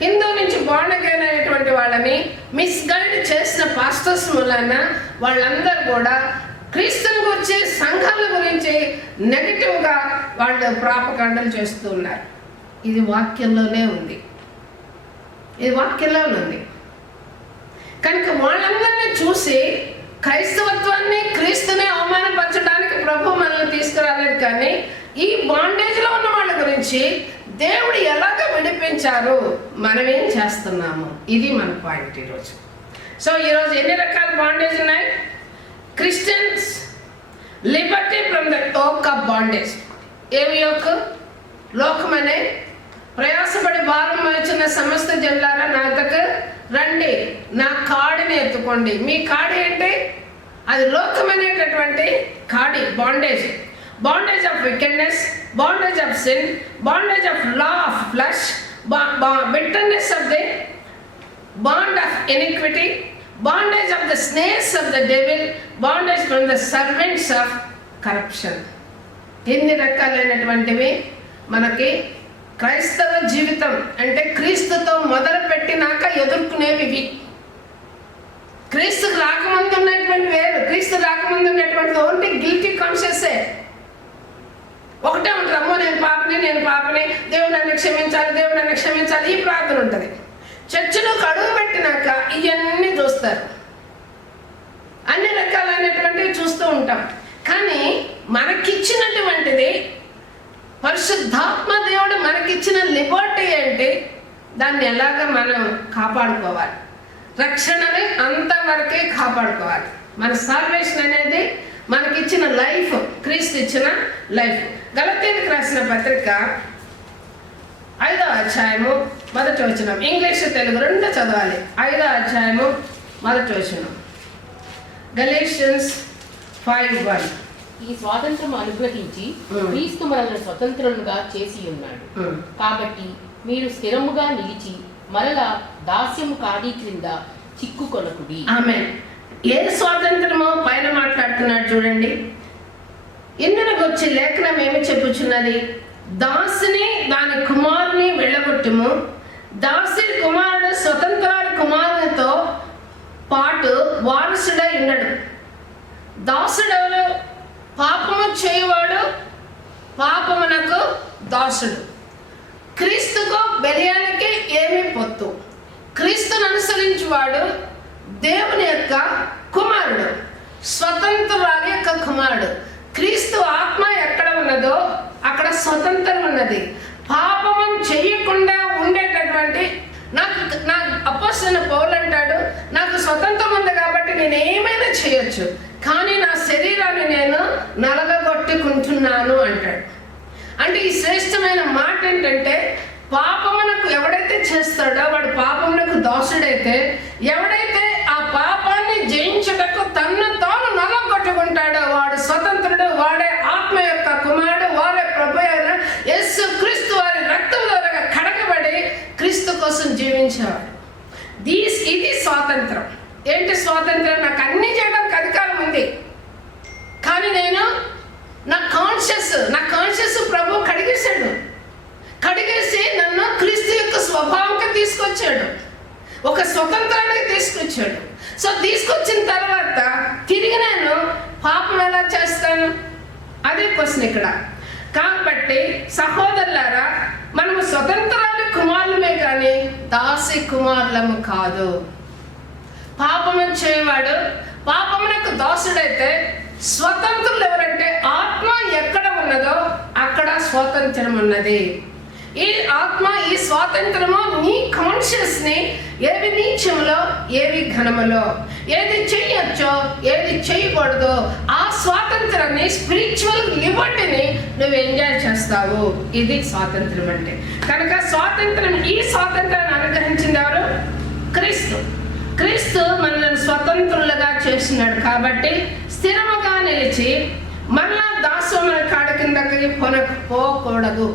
హిందూ నుంచి బాండిగైన్ అయినటువంటి వాళ్ళని మిస్గైడ్ చేసిన పాస్టర్స్ మూలన వాళ్ళందరూ కూడా క్రీస్తుని గురించి, సంఘాల గురించి నెగిటివ్గా వాళ్ళు ప్రాపకాండలు చేస్తూ ఉన్నారు. ఇది వాక్యంలోనే ఉంది, ఇది వాక్యంలోనే ఉంది. కనుక వాళ్ళందరినీ చూసి క్రైస్తవత్వాన్ని, క్రీస్తుని అవమానపరచడానికి ప్రభు మనల్ని తీసుకురాలేదు. కానీ ఈ బాండేజ్లో ఉన్న వాళ్ళ గురించి దేవుడు ఎలాగ విడిపించారు, మనమేం చేస్తున్నాము, ఇది మన పాయింట్ ఈరోజు. సో ఈరోజు ఎన్ని రకాల బాండేజ్ ఉన్నాయి? Christians liberty from the yoke of bondage. ఏమి యోక్? లోకమనే ప్రయాసపడి భారం మోచిన సమస్త జనులారా నా దగ్గరకు రండి, నా కాడిని ఎత్తుకోండి. మీ కాడి ఏంటి? అది లోకమనేటటువంటి కాడి, bondage. Bondage of wickedness, bondage of sin, bondage of law of flesh, bitterness of the bond of iniquity, bondage of the snares of the devil, bondage from the servants of corruption. ఎన్ని రకాలైనటువంటివి మనకి క్రైస్తవ జీవితం అంటే క్రీస్తుతో మొదలు పెట్టినాక ఎదుర్కొనేవి ఇవి. క్రీస్తుకు రాకముందు ఉన్నటువంటి వేరు, క్రీస్తు రాకముందు ఉన్నటువంటి ఓన్లీ గిల్టీ కాన్షియసే. ఒకటే ఉంటుంది, అమ్మో నేను పాపని, దేవుడు నన్ను క్షమించాలి, దేవుడు నన్ను క్షమించాలి, ఈ ప్రార్థన ఉంటుంది. చర్చిలో అడుగు పెట్టినాక ఇవన్నీ చూస్తారు, అన్ని రకాలైనటువంటివి చూస్తూ ఉంటాం. కానీ మనకిచ్చినటువంటిది పరిశుద్ధాత్మ దేవుడు మనకిచ్చిన లిబర్టీ ఏంటి, దాన్ని ఎలాగ మనం కాపాడుకోవాలి, రక్షణని అంతవరకే కాపాడుకోవాలి. మన సాల్వేషన్ అనేది మనకిచ్చిన లైఫ్, క్రీస్తు ఇచ్చిన లైఫ్. గలతీయులకు రాసిన పత్రిక 5వ అధ్యాయము 1వ వచనం, ఇంగ్లీష్ తెలుగు రెండు చదవాలి. 5వ అధ్యాయము 1వ వచనం, గలేషియన్స్ 5:1. ఈ స్వాతంత్రం అనుగ్రహించి క్రీస్తు మనల్ని స్వతంత్రులుగా చేసి ఉన్నాడు. కాబట్టి మీరు స్థిరముగా నిలిచి మరలా దాస్యము కాడి క్రింద చిక్కుకొనకుడి. ఆమేన్. ఏ స్వాతంత్రమో పైన మాట్లాడుతున్నాడు చూడండి. ఇందులోకి వచ్చి లేఖనం ఏమి చెప్పుచున్నది? దాసిని దాని కుమారుని వెళ్ళగొట్టుము, దాసి కుమారుడు స్వతంత్రాల కుమారునితో పాటు వారసుడై ఉండడు. దాసుడెవరు? పాపము చేయవాడు, పాపమునకు దాసుడు. క్రీస్తుకు బెలియానికి ఏమీ పొత్తు. క్రీస్తును అనుసరించువాడు దేవుని యొక్క కుమారుడు, స్వతంత్రాల యొక్క కుమారుడు. క్రీస్తు ఆత్మ ఎక్కడ ఉన్నదో అక్కడ స్వతంత్రం ఉన్నది. పాపము చేయకుండా ఉండేటటువంటి నా అపోస్తలుడైన పౌలు అంటాడు, నాకు స్వతంత్రం ఉంది కాబట్టి నేను ఏమైనా చేయొచ్చు, కానీ నా శరీరాన్ని నేను నలగగొట్టుకుంటున్నాను అంటాడు. అంటే ఈ శ్రేష్టమైన మాట ఏంటంటే, పాపమునకు ఎవడైతే చేస్తాడో వాడు పాపమునకు దాసుడైతే, ఎవడైతే ఆ పాపాన్ని జయించుటకు తన్ను తాను నలగొట్టుకుంటాడో వాడు స్వతంత్రుడు, వాడే ఆత్మ యొక్క కుమారుడు, వాడే ప్రభు అయిన యేసు క్రీస్తు వారి రక్తం ద్వారా కడగబడి క్రీస్తు కోసం జీవించేవాడు. ఇది స్వాతంత్రం. ఏంటి స్వాతంత్రం? నాకు అన్ని చేయడానికి అధికారం ఉంది, కానీ నేను నా కాన్షియస్ ప్రభు కడిగేశాడు. కడిగేసి నన్ను క్రీస్తు యొక్క స్వభావంగా తీసుకొచ్చాడు, ఒక స్వతంత్రానికి తీసుకొచ్చాడు. సో తీసుకొచ్చిన తర్వాత తిరిగి నేను పాపం ఎలా చేస్తాను? అదే క్వశ్చన్ ఇక్కడ. కాబట్టి సహోదరులారా, మనము స్వతంత్రాల కుమారులమే కానీ దాసి కుమారులము కాదు. పాపము చేయవాడు పాపమునకు దాసుడైతే, స్వతంత్రులు ఎవరంటే ఆత్మ ఎక్కడ ఉన్నదో అక్కడ స్వాతంత్రం ఉన్నది. ఈ ఆత్మ, ఈ స్వాతంత్రము నీ కాన్షియస్ ని ఏవి నీచములో, ఏవి ఘనములో, ఏది చెయ్యొచ్చో, ఏది చేయకూడదో ఆ స్వాతంత్రాన్ని, స్పిరిచువల్ లిబర్టీని నువ్వు ఎంజాయ్ చేస్తావు. ఇది స్వాతంత్రం అంటే. కనుక ఈ స్వాతంత్రాన్ని అనుగ్రహించింది ఎవరు? క్రీస్తు మనల్ని స్వతంత్రులుగా చేసినాడు. కాబట్టి స్థిరముగా నిలిచి మళ్ళా దాస్యముల కాడి కిందకి పోకూడదు.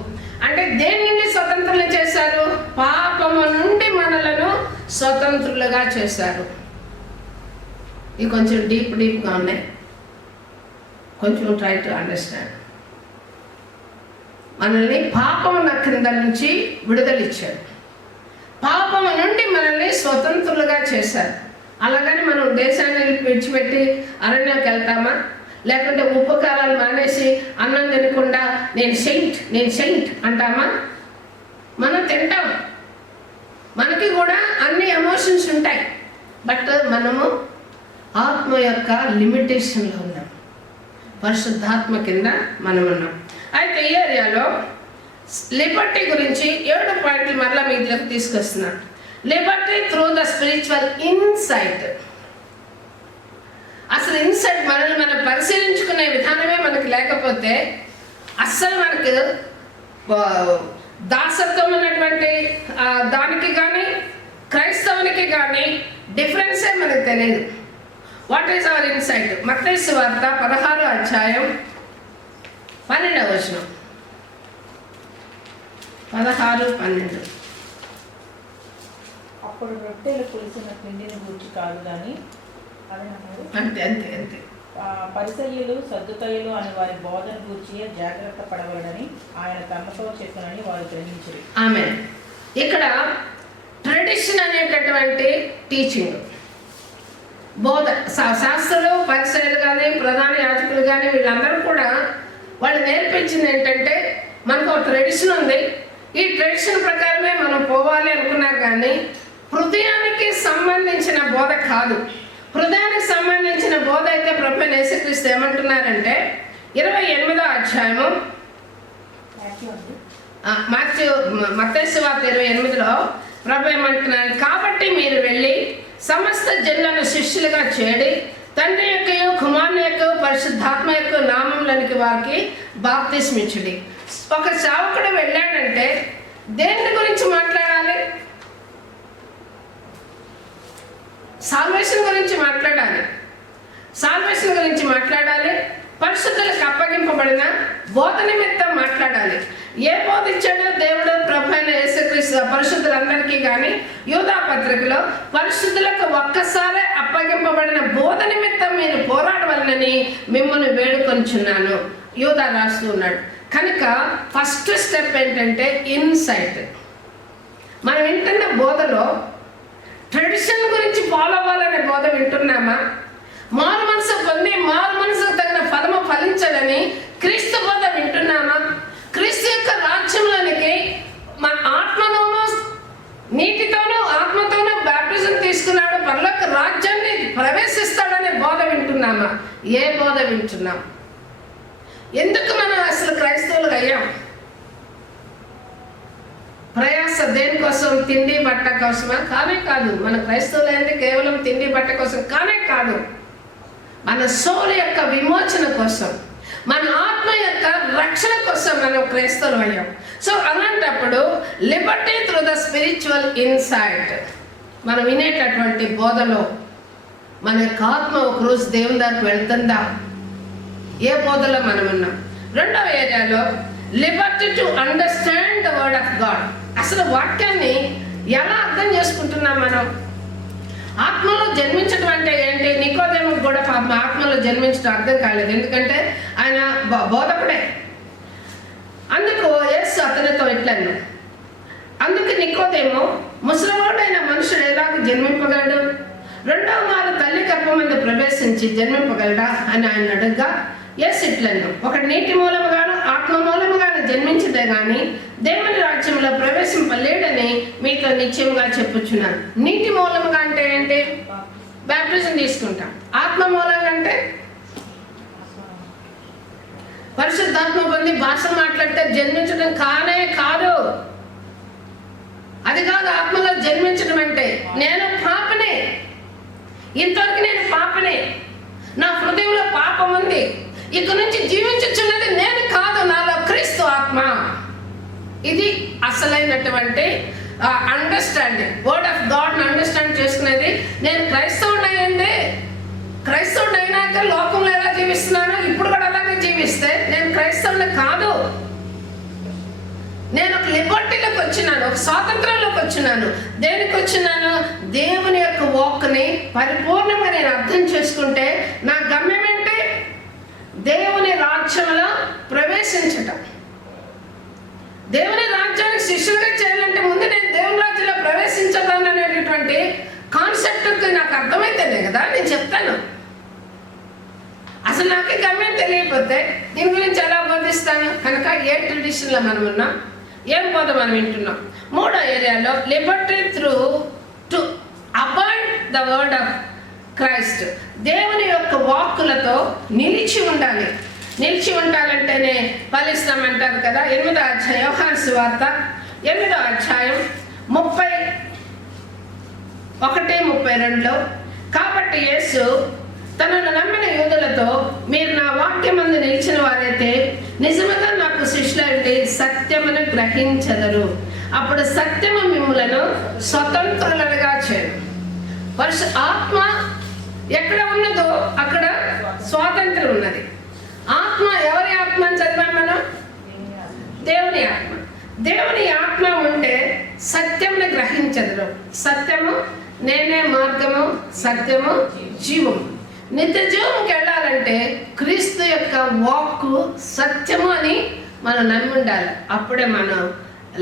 అంటే దేని నుండి స్వతంత్రులు చేశారు? పాపము నుండి మనలను స్వతంత్రులుగా చేశారు. ఇవి కొంచెం డీప్గా ఉన్నాయి, కొంచెం ట్రై టు అండర్స్టాండ్. మనల్ని పాపమున క్రింద నుంచి విడుదలిచ్చారు, పాపము నుండి మనల్ని స్వతంత్రులుగా చేశారు. అలాగని మనం దేశాన్ని విడిచిపెట్టి అరణ్యంకి వెళ్తామా? లేకుంటే ఉప్పు కారాలు మానేసి అన్నం తినకుండా నేను సెయింట్ అంటామా? మనం తింటాం, మనకి కూడా అన్ని ఎమోషన్స్ ఉంటాయి. బట్ మనము ఆత్మ యొక్క లిమిటేషన్లో ఉన్నాం, పరిశుద్ధాత్మ కింద మనం ఉన్నాం. అయితే ఈ ఏరియాలో లిబర్టీ గురించి 7 పాయింట్లు మరలా మీ దగ్గరకు తీసుకొస్తున్నాను. Liberty through the spiritual insight. అసలు ఇన్సైట్ మనల్ని మనం పరిశీలించుకునే విధానమే మనకి లేకపోతే అస్సలు మనకు దాసత్వం ఉన్నటువంటి దానికి కానీ క్రైస్తవునికి కానీ డిఫరెన్సే మనకు తెలియదు. What is our insight? మత్తయి సువార్త 16వ అధ్యాయం 12వ వచనం. 16-12. అప్పుడు రొట్టెలు పులిసిన పిండిని గూర్చి కాదు కానీ అంతే పరిసయ్యులు సద్దుకయ్యులు అని వారి బోధన గూర్చి జాగ్రత్త పడవలనని ఆయన తమతో చెప్పనని వారు గ్రహించారు. ఆమె ఇక్కడ ట్రెడిషన్ అనేటటువంటి టీచింగ్, బోధ, శాస్త్రులు పరిసయ్యులు కానీ ప్రధాన యాజకులు కానీ వీళ్ళందరూ కూడా వాళ్ళు నేర్పించింది ఏంటంటే మనకు ఒక ట్రెడిషన్ ఉంది, ఈ ట్రెడిషన్ ప్రకారమే మనం పోవాలి అనుకున్నారు. కానీ హృదయానికి సంబంధించిన బోధ కాదు. హృదయానికి సంబంధించిన బోధ అయితే ప్రభువైన యేసుక్రీస్తు ఏమంటున్నారంటే 28వ అధ్యాయము మత్తయి సువార్త 28లో ప్రభు ఏమంటున్నారు? కాబట్టి మీరు వెళ్ళి సమస్త జనులను శిష్యులుగా చేడి తండ్రి యొక్క కుమారుని యొక్క పరిశుద్ధాత్మ యొక్క నామములోనికి వారికి బాప్తిస్మిచ్చుడి. ఒక సేవకుడు వెళ్ళాడంటే దేని గురించి మాట్లాడాలి? సాల్వేషన్ గురించి మాట్లాడాలి. సాల్వేషన్ గురించి మాట్లాడాలి. పరిశుద్ధులకు అప్పగింపబడిన బోధ నిమిత్తం మాట్లాడాలి. ఏ బోధ ఇచ్చాడో దేవుడు ప్రభువైన యేసుక్రీస్తు పరిశుద్ధులందరికీ కానీ యూదా పత్రికలో పరిశుద్ధులకు ఒక్కసారి అప్పగింపబడిన బోధ నిమిత్తం మీరు పోరాడవలనని మిమ్మల్ని వేడుకొంచున్నాను యూదా రాస్తూ ఉన్నాడు. కనుక ఫస్ట్ స్టెప్ ఏంటంటే ఇన్సైట్. మనం వింటున్న బోధలో ట్రెడిషన్ గురించి ఫాలో అవ్వాలనే బోధ వింటున్నామా? మారు మనసు పొంది మారు మనసుకు తగిన ఫలము ఫలించాలని క్రీస్తు బోధ వింటున్నామా? క్రీస్తు యొక్క రాజ్యంలోనికి మన ఆత్మతోనూ నీటితోనూ ఆత్మతోనూ బాప్టిజం తీసుకున్నాడు, పరలోక రాజ్యాన్ని ప్రవేశిస్తాడనే బోధ వింటున్నామా? ఏ బోధ వింటున్నాం? ఎందుకు మనం అసలు క్రైస్తవులు అయ్యాం? ప్రయాస దేనికోసం? తిండి బట్ట కోసమా? కానే కాదు. మన క్రైస్తవులు అయింది కేవలం తిండి బట్ట కోసం కానే కాదు. మన సోల్ యొక్క విమోచన కోసం, మన ఆత్మ యొక్క రక్షణ కోసం మనం క్రైస్తవులు అయ్యాం. సో అలాంటప్పుడు Liberty through the spiritual insight, మనం వినేటటువంటి బోధలో మన యొక్క ఆత్మ ఒక రోజు దేవుని దగ్గరికి వెళ్తుందా? ఏ బోధలో మనం ఉన్నాం? రెండవ ఏరియాలో Liberty to understand the word of God. అసలు వాక్యాన్ని ఎలా అర్థం చేసుకుంటున్నాం మనం? ఆత్మలో జన్మించడం అంటే ఏంటి? నికోదేముకు కూడా పాపం ఆత్మలో జన్మించడం అర్థం కాలేదు, ఎందుకంటే ఆయన బోధకుడే. అందుకు యేసు అతనితో ఇట్లను, అందుకు నికోదేము ముసలివాడైన మనుషుడు ఎలాగ జన్మింపగలడు? రెండవ మారు తల్లి గర్భం మీద ప్రవేశించి జన్మింపగలడా అని ఆయన అడగగా యేసు ఇట్లను, ఒకటి నీటి మూలముగాను ఆత్మ మూలముగాను జన్మించదే కానీ దేవుని రాజ్యంలో ప్రవేశింపలేడని మీతో నిశ్చయముగా చెప్పుచున్నాను. నీటి మూలముగా అంటే ఏంటి? బాప్టిజం తీసుకుంటాం. ఆత్మ మూలంగా అంటే పరిశుద్ధాత్మ పొంది భాష మాట్లాడితే జన్మించడం కానే కాదు. అది కాదు ఆత్మలో జన్మించడం అంటే. నేను పాపనే, ఇంతవరకు నేను పాపనే, నా హృదయంలో పాపం ఉంది, ఇక నుంచి జీవించుచున్నది నేను కాదు, నాలో క్రీస్తు ఆత్మ. ఇది అసలైనటువంటి అండర్స్టాండింగ్. వర్డ్ ఆఫ్ గాడ్ని అండర్స్టాండ్ చేసుకునేది. నేను క్రైస్తవుడు అయ్యింది, క్రైస్తవుడు అయినాక లోకంలో ఎలా జీవిస్తున్నానో ఇప్పుడు కూడా అలాగే జీవిస్తే నేను క్రైస్తవుని కాదు. నేను ఒక లిబర్టీలోకి వచ్చినాను, ఒక స్వాతంత్రంలోకి వచ్చినాను. దేనికి వచ్చినాను? దేవుని యొక్క వాక్ని పరిపూర్ణంగా నేను అర్థం చేసుకుంటే నా గమ్యం ఏంటి? దేవుని రాజ్యంలో ప్రవేశించటం. దేవుని రాజ్యానికి శిష్యులుగా చేయాలంటే ముందు నేను దేవుని రాజ్యంలో ప్రవేశించగలను అనేటటువంటి కాన్సెప్ట్కి నాకు అర్థమైతేనే కదా నేను చెప్తాను. అసలు నాకు గమ్యం తెలియకపోతే దీని గురించి ఎలా బోధిస్తాను? కనుక ఏ ట్రెడిషన్లో మనం ఉన్నాం, ఏం బోధ మనం వింటున్నాం? మూడో ఏరియాలో Liberty through to avoid the word of Christ. దేవుని యొక్క వాక్కులతో నిలిచి ఉండాలి. నిలిచి ఉండాలంటేనే ఫలిస్తామంటారు కదా. 8వ అధ్యాయం యోహాను సువార్త 8వ అధ్యాయం 31-32లో, కాబట్టి యేసు తనను నమ్మిన యూదులతో, మీరు నా వాక్యమందు నిలిచిన వారైతే నిజముగా నాకు శిష్యులండి సత్యమును గ్రహించెదరు. అప్పుడు సత్యము మిమ్ములను స్వతంత్రులుగా చేయను. ఆత్మ ఎక్కడ ఉన్నదో అక్కడ స్వాతంత్రం ఉన్నది. ఆత్మ ఎవరి ఆత్మ అని చదివాం మనం? దేవుని ఆత్మ. దేవుని ఆత్మ ఉంటే సత్యమును గ్రహించెదరు. సత్యము నేనే మార్గము, సత్యము, జీవము. నిత్య జీవంకి వెళ్ళాలంటే క్రీస్తు యొక్క వాక్కు సత్యము అని మనం నమ్మి ఉండాలి. అప్పుడే మనం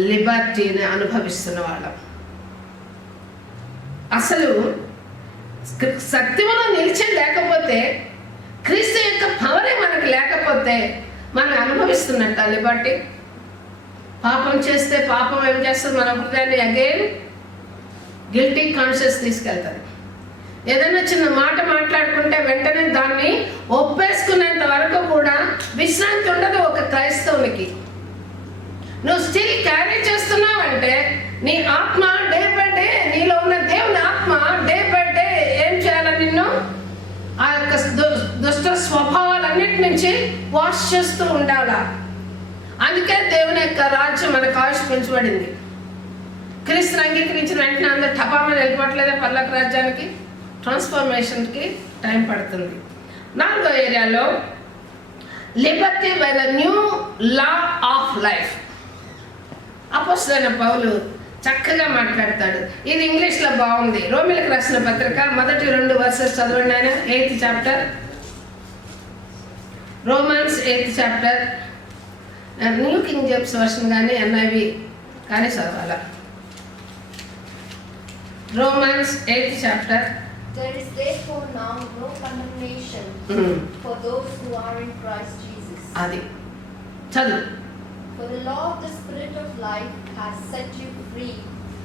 లిబర్టీని అనుభవిస్తున్న వాళ్ళం. అసలు సత్యములో నిలిచి లేకపోతే, క్రీస్తు యొక్క పవరే మనకు లేకపోతే మనం అనుభవిస్తున్నట్ట లిబర్టీ. పాపం చేస్తే పాపం ఏం చేస్తుంది? మన హృదయాన్ని అగైన్ గిల్టీ కాన్షియస్ తీసుకెళ్తుంది. ఏదైనా చిన్న మాట మాట్లాడుకుంటే వెంటనే దాన్ని ఒప్పేసుకునేంత వరకు కూడా విశ్రాంతి ఉండదు ఒక క్రైస్తవునికి. నువ్వు స్టిల్ క్యారీ చేస్తున్నావంటే నీ ఆత్మ డే బై డే, నీలో ఉన్న దేవుని ఆత్మ డే బై డే ఏం చేయాలి? నిన్ను ఆ యొక్క దుష్ట స్వభావాలన్నిటి నుంచి వాష్ చేస్తూ ఉండాలా. అందుకే దేవుని యొక్క రాజ్యం మనకు ఆవిష్కరించబడింది. క్రీస్తుని అంగీకరించిన వెంటనే అందరూ టపామని వెళ్ళిపోవట్లేదా పర్లోక రాజ్యానికి? ట్రాన్స్ఫర్మేషన్కి టైం పడుతుంది. 4వ ఏరియాలో liberty by the new law of life. అపోస్తలుడైన పౌలు చక్కగా మాట్లాడతాడు. ఇది ఇంగ్లీష్లో బాగుంది. రోమిలకు రాసిన పత్రిక మొదటి 2 వర్సెస్ చదవండి ఆయన. 8th chapter, Romans 8th chapter. New king James version కానీ NIV కానీ చదవాలా. Romans 8th chapter. There is therefore now no condemnation for those who are in Christ Jesus. Adi. Chadu. For the law of the Spirit of life has set you free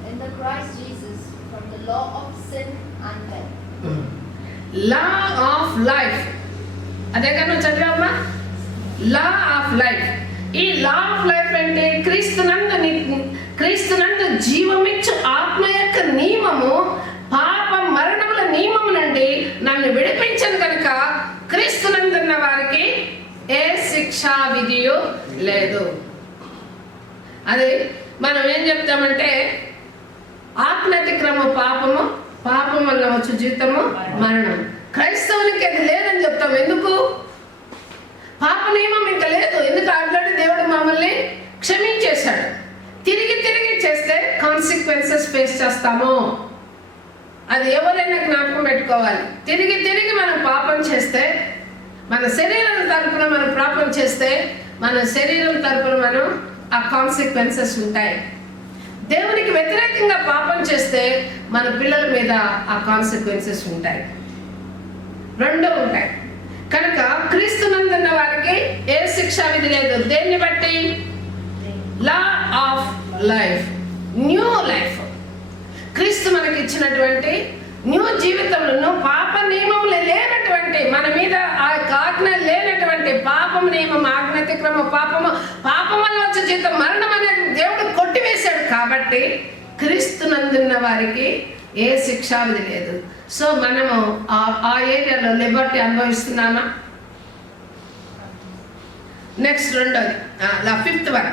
in the Christ Jesus from the law of sin and death. Law of life. అదే కదా చదివామా? లా ఆఫ్ లైఫ్. ఈ లా ఆఫ్ లైఫ్ అంటే క్రీస్తునందు జీవమిచ్చు ఆత్మ యొక్క నియమము పాప మరణముల నియమము నుండి నన్ను విడిపించను కనుక క్రీస్తునందున్న వారికి ఏ శిక్షా విధియు లేదు. అది మనం ఏం చెప్తామంటే ఆత్మతిక్రమ పాపము, పాపం వల్ల వచ్చు జీవితము మరణం. క్రైస్తవునికి అది లేదని చెప్తాం. ఎందుకు? పాప నియమం ఇంకా లేదు. ఎందుకు? ఆల్రెడీ దేవుడు మమ్మల్ని క్షమించేశాడు. తిరిగి చేస్తే కాన్సిక్వెన్సెస్ ఫేస్ చేస్తాము. అది ఎవరైనా జ్ఞాపకం పెట్టుకోవాలి. తిరిగి మనం పాపం చేస్తే, మన శరీరం తరపున మనం పాపం చేస్తే, మన శరీరం తరపున మనం ఆ కాన్సిక్వెన్సెస్ ఉంటాయి. దేవునికి వ్యతిరేకంగా పాపం చేస్తే మన పిల్లల మీద ఆ కాన్సిక్వెన్సెస్ ఉంటాయి. రెండూ ఉంటాయి. కనుక క్రీస్తునందున్న వారికి ఏ శిక్షా విధి లేదు. దేన్ని బట్టి? లా ఆఫ్ లైఫ్, న్యూ లైఫ్. క్రీస్తు మనకి ఇచ్చినటువంటి న్యూ జీవితంలో పాప నియమములు లేనటువంటి, మన మీద ఆ ఆజ్ఞ లేనటువంటి పాపం నియమం, ఆజ్ఞాతిక్రమ పాపం వల్ల వచ్చే జీవితం మరణం అనేది దేవుడు కొట్టివేశాడు. కాబట్టి క్రీస్తునందున్న వారికి ఏ శిక్షా విధి లేదు. సో మనము ఆ ఏరియాలో లిబర్టీ అనుభవిస్తున్నామా? నెక్స్ట్ రెండోది, 5th one,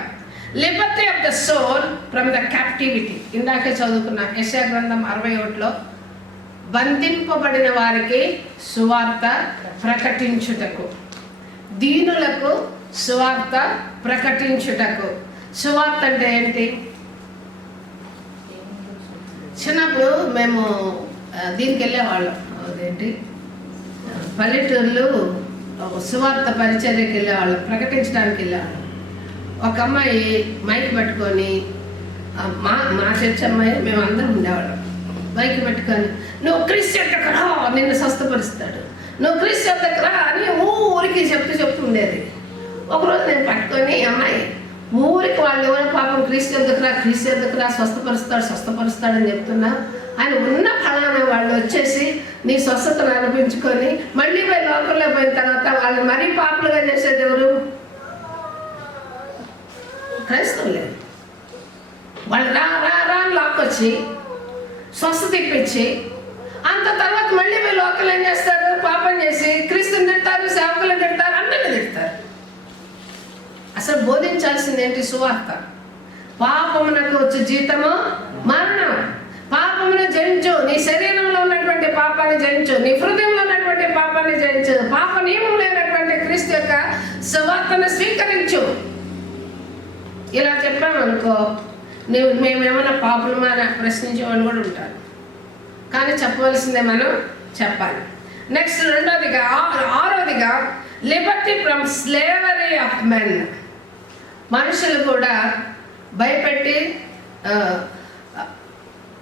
liberty of the soul from the captivity. ఇందాకే చదువుకున్న యెషయా గ్రంథం 61లో బంధింపబడిన వారికి సువార్త ప్రకటించుటకు, దీనులకు సువార్త ప్రకటించుటకు, సువార్త అంటే ఏంటి? చిన్నప్పుడు మేము దీనికి వెళ్ళేవాళ్ళం, అదేంటి పల్లెటూర్లు సువార్త పరిచర్యకి వెళ్ళేవాళ్ళం, ప్రకటించడానికి వెళ్ళేవాళ్ళం. ఒక అమ్మాయి మైక్ పట్టుకొని మా చర్చ్ అమ్మాయి మేము అందరం ఉండేవాళ్ళం. మైక్ పెట్టుకొని నువ్వు క్రిస్టియన్ దగ్గర నిన్ను స్వస్థపరుస్తాడు, నువ్వు క్రిస్టియన్ దగ్గర అని ఊరికి చెప్తూ ఉండేది. ఒకరోజు నేను పట్టుకొని అమ్మాయి ఊరికి వాళ్ళు ఎవరో పాపం క్రిస్టియన్ దగ్గర స్వస్థపరుస్తాడని చెప్తున్నా, ఆయన ఉన్న ఫలానా వాళ్ళు వచ్చేసి నీ స్వస్థతను అనిపించుకొని మళ్ళీ పోయి లోపల్లో పోయిన తర్వాత వాళ్ళు మరీ పాపులుగా చేసేది ఎవరు? క్రైస్తవులే. వాళ్ళు రా అని లాక్కొచ్చి స్వస్థత ఇప్పించి అంత తర్వాత మళ్ళీ పోయి లోకల్ ఏం చేస్తారు? పాపం చేసి క్రీస్తుని తిడతారు, సేవకులను తిడతారు, అందరిని తిడతారు. అసలు బోధించాల్సింది ఏంటి? సువార్త. పాపమునకు వచ్చే జీతము మరణం. పాపమును జయించు, నీ శరీరంలో ఉన్నటువంటి పాపాన్ని జయించు, నీ హృదయంలో ఉన్నటువంటి పాపాన్ని జయించు, పాప నియమం లేనటువంటి క్రీస్తు యొక్క సువార్తను స్వీకరించు. ఇలా చెప్పామనుకో, మేమేమైనా పాపులమా అని ప్రశ్నించేవాళ్ళు కూడా ఉంటారు. కానీ చెప్పవలసిందే మనం చెప్పాలి. నెక్స్ట్ ఆరోదిగా liberty from slavery of men. మనుషులు కూడా భయపెట్టి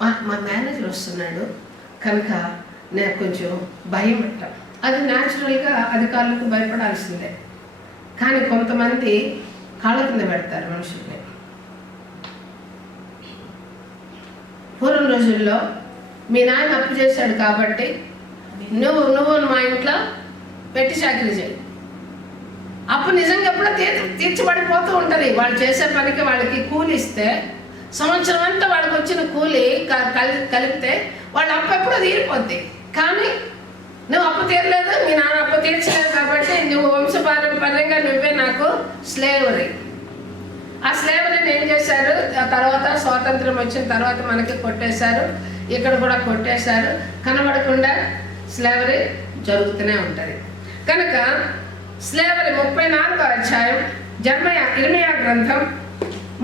మా మేనేజర్ వస్తున్నాడు కనుక నేను కొంచెం భయం పెట్టాం. అది న్యాచురల్గా అధికారులకు భయపడాల్సిందే. కానీ కొంతమంది కాళ్ళ కింద పెడతారు మనుషుల్ని. పూర్వం రోజుల్లో మీ నాయన అప్పు చేశాడు కాబట్టి నువ్వు మా ఇంట్లో పెట్టి చాకరీ చేయి. అప్పు నిజంగా ఎప్పుడో తీర్చబడిపోతూ ఉంటుంది. వాళ్ళు చేసే పనికి వాళ్ళకి కూలి ఇస్తే సంవత్సరం అంతా వాళ్ళకి వచ్చిన కూలి కలిపితే వాళ్ళ అప్పు ఎప్పుడో తీరిపోద్ది. కానీ నువ్వు అప్పు తీరలేదు, మీ నాన్న అప్పు తీర్చలేదు కాబట్టి నువ్వు వంశపారంపర్యంగా నువ్వే నాకు స్లేవరీ. ఆ స్లేవరీని ఏం చేశారు? ఆ తర్వాత స్వాతంత్రం వచ్చిన తర్వాత మనకి కొట్టేశారు, ఇక్కడ కూడా కొట్టేశారు. కనబడకుండా స్లేవరీ జరుగుతూనే ఉంటుంది. కనుక స్లేవరీ 34వ అధ్యాయం ఇర్మియా గ్రంథం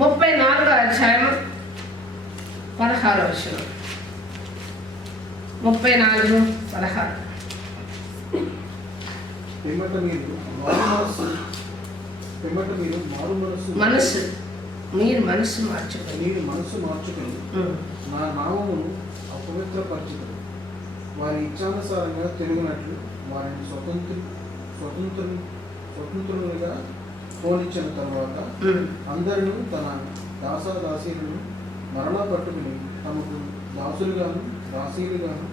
34వ అధ్యాయం 16వ వచనం. 34:16. మీరు మనసు మార్చుకొని నా నామమును అపవిత్రపరచుకొని వారి ఇచ్చానుసారంగా తిరుగునట్లు వారిని స్వతంత్రులుగా పోనిచ్చిన తర్వాత అందరూ తన దాసీలను మరలా పట్టుకుని తమకు దాసులుగాను దాసీలుగాను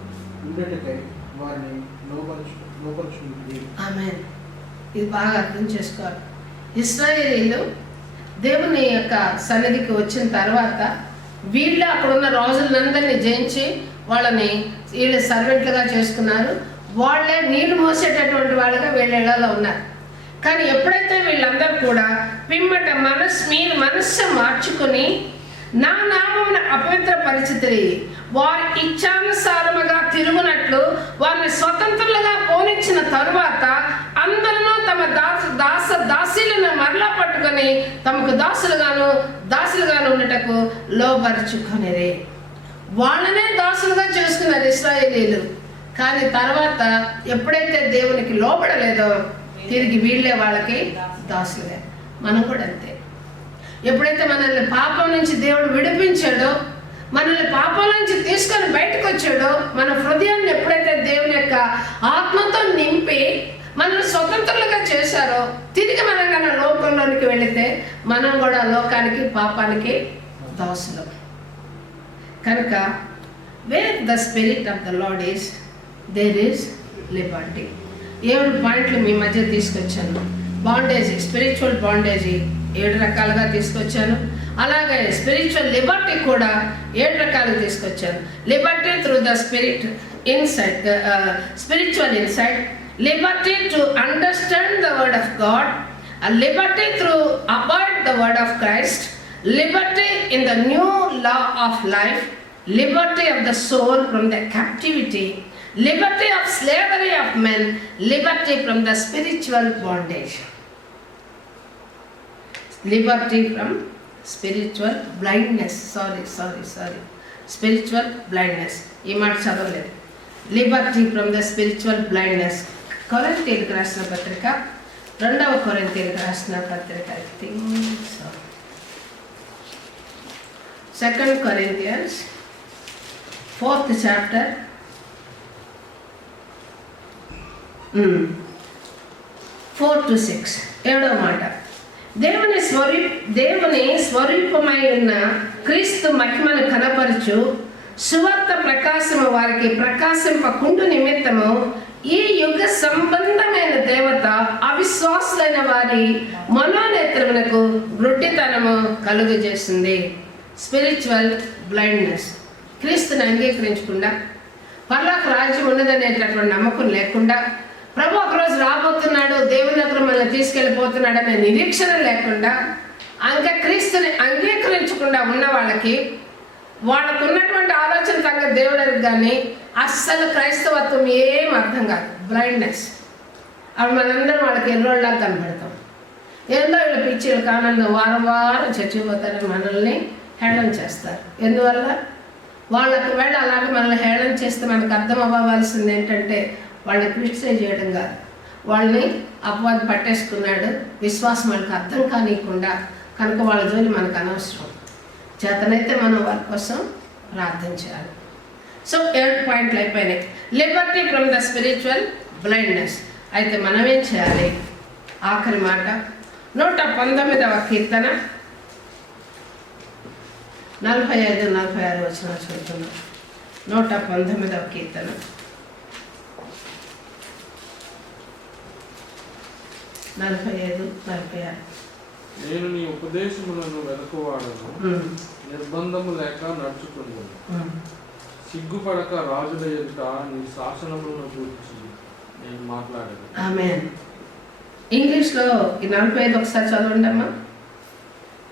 ఉండేటకై వారిని లోపరుచుకుంటుంది. ఆమేన్. ఇది బాగా అర్థం చేసుకోవాలి. ఇశ్రాయేలీలు దేవుని యొక్క సన్నిధికి వచ్చిన తర్వాత వీళ్ళు అక్కడ ఉన్న రాజులందరినీ జయించి వాళ్ళని వీళ్ళు సర్వెంట్లుగా చేసుకున్నారు. వాళ్ళే నీళ్లు మోసేటటువంటి వాళ్ళగా వీళ్ళ ఇళ్లలో ఉన్నారు. కానీ ఎప్పుడైతే వీళ్ళందరూ కూడా పిమ్మట మీరు మనస్సు మార్చుకుని నా నామమును అపవిత్ర పరిస్థితి వారి ఇచ్చానుసారముగా తిరుగునట్లు వారిని స్వతంత్రులుగా పోనిచ్చిన తరువాత అందరూ తమ దాసీలను మరలా పట్టుకొని తమకు దాసులుగాను ఉండటకు లోబరుచుకొనిరే. వాళ్ళనే దాసులుగా చేసుకున్నారు ఇశ్రాయేలీలు. కానీ తర్వాత ఎప్పుడైతే దేవునికి లోబడలేదో తిరిగి వీళ్ళే వాళ్ళకి దాసులే. మనం కూడా అంతే. ఎప్పుడైతే మనల్ని పాపం నుంచి దేవుడు విడిపించాడో, మనల్ని పాపం నుంచి తీసుకొని బయటకు వచ్చాడో, మన హృదయాన్ని ఎప్పుడైతే దేవుని యొక్క ఆత్మతో నింపి మనల్ని స్వతంత్రులుగా చేశారో, తిరిగి మనం కన్నా లోకంలోనికి వెళితే మనం కూడా లోకానికి పాపానికి దాసులం. కనుక where the spirit of the lord is there is liberty. 7 పాయింట్లు మీ మధ్య తీసుకొచ్చాను. బాండేజీ, స్పిరిచువల్ బాండేజీ 7 రకాలుగా తీసుకొచ్చాను. అలాగే స్పిరిచువల్ లిబర్టీ కూడా 7 రకాలుగా తీసుకొచ్చాను. Liberty through the spirit insight, spiritual insight, Liberty to understand the word of God, Liberty through avoid the word of Christ, liberty in the new law of life, liberty of the soul from the captivity, liberty of slavery of men, liberty from the spiritual bondage. Liberty from spiritual blindness, sorry spiritual blindness, ఈ మాట చదవలేదు. Liberty from the spiritual blindness. కొరింథీయులకు రాసిన పత్రిక, 2వ కొరింథీయులకు రాసిన పత్రిక, I think so 2 Corinthians 4th chapter 4 to 6, 7వ మాట. దేవుని స్వరూపమై ఉన్న క్రీస్తు మహిమను కనపరచు సువార్త ప్రకాశము వారికి ప్రకాశింపకుండు నిమిత్తము ఈ యుగ సంబంధమైన దేవత అవిశ్వాసులైన వారి మనోనేత్రమునకు గ్రుడ్డితనము కలుగజేసింది. Spiritual blindness. క్రీస్తుని అంగీకరించకుండా, పరలోక రాజ్యం ఉన్నదనేటటువంటి నమ్మకం లేకుండా, ప్రభు ఒకరోజు రాబోతున్నాడు, దేవుని దగ్గర మనల్ని తీసుకెళ్ళిపోతున్నాడు అనే నిరీక్షణ లేకుండా, ఇంకా క్రీస్తుని అంగీకరించకుండా ఉన్న వాళ్ళకి, వాళ్ళకు ఉన్నటువంటి ఆలోచన తగ్గ దేవుడికి కానీ అస్సలు క్రైస్తవత్వం ఏం అర్థం కాదు. బ్లైండ్నెస్. అప్పుడు మనందరం వాళ్ళకి ఎన్నోళ్ళలాగా కనబడతాం. ఏందో వీళ్ళ పిచ్చిలకు ఆనందం, వారం వారం చచ్చిపోతారని మనల్ని హేళన చేస్తారు. ఎందువల్ల? వాళ్ళకు వేళ అలాంటి మనల్ని హేళన చేస్తే మనకు అర్థం అవ్వవలసింది ఏంటంటే, వాళ్ళని క్రిటిసైజ్ చేయడం కాదు, వాళ్ళని అపవాది పట్టేసుకున్నాడు, విశ్వాసం వాళ్ళకి అర్థం కానియకుండా, కనుక వాళ్ళ జోలి మనకు అనవసరం. చేతనైతే మనం వారి కోసం ప్రార్థన చేయాలి. సో 7 పాయింట్లు అయిపోయినాయి. Liberty from the spiritual blindness. అయితే మనం ఏం చేయాలి? ఆఖరి మాట 119వ కీర్తన 45-46 వచనాలు చదువుతున్నాం. 119వ కీర్తన 45-46. నేను నీ ఉపదేశములను వెనుకవాడను, నిర్బంధము లేక నడుచుకున్నాను. సిగ్గుపడక రాజుల ఎదుట నీ శాసనములను గురించి నేను మాట్లాడాను. ఆమేన్. ఇంగ్లీష్లో ఈ 45 ఒకసారి చదవండి అమ్మా.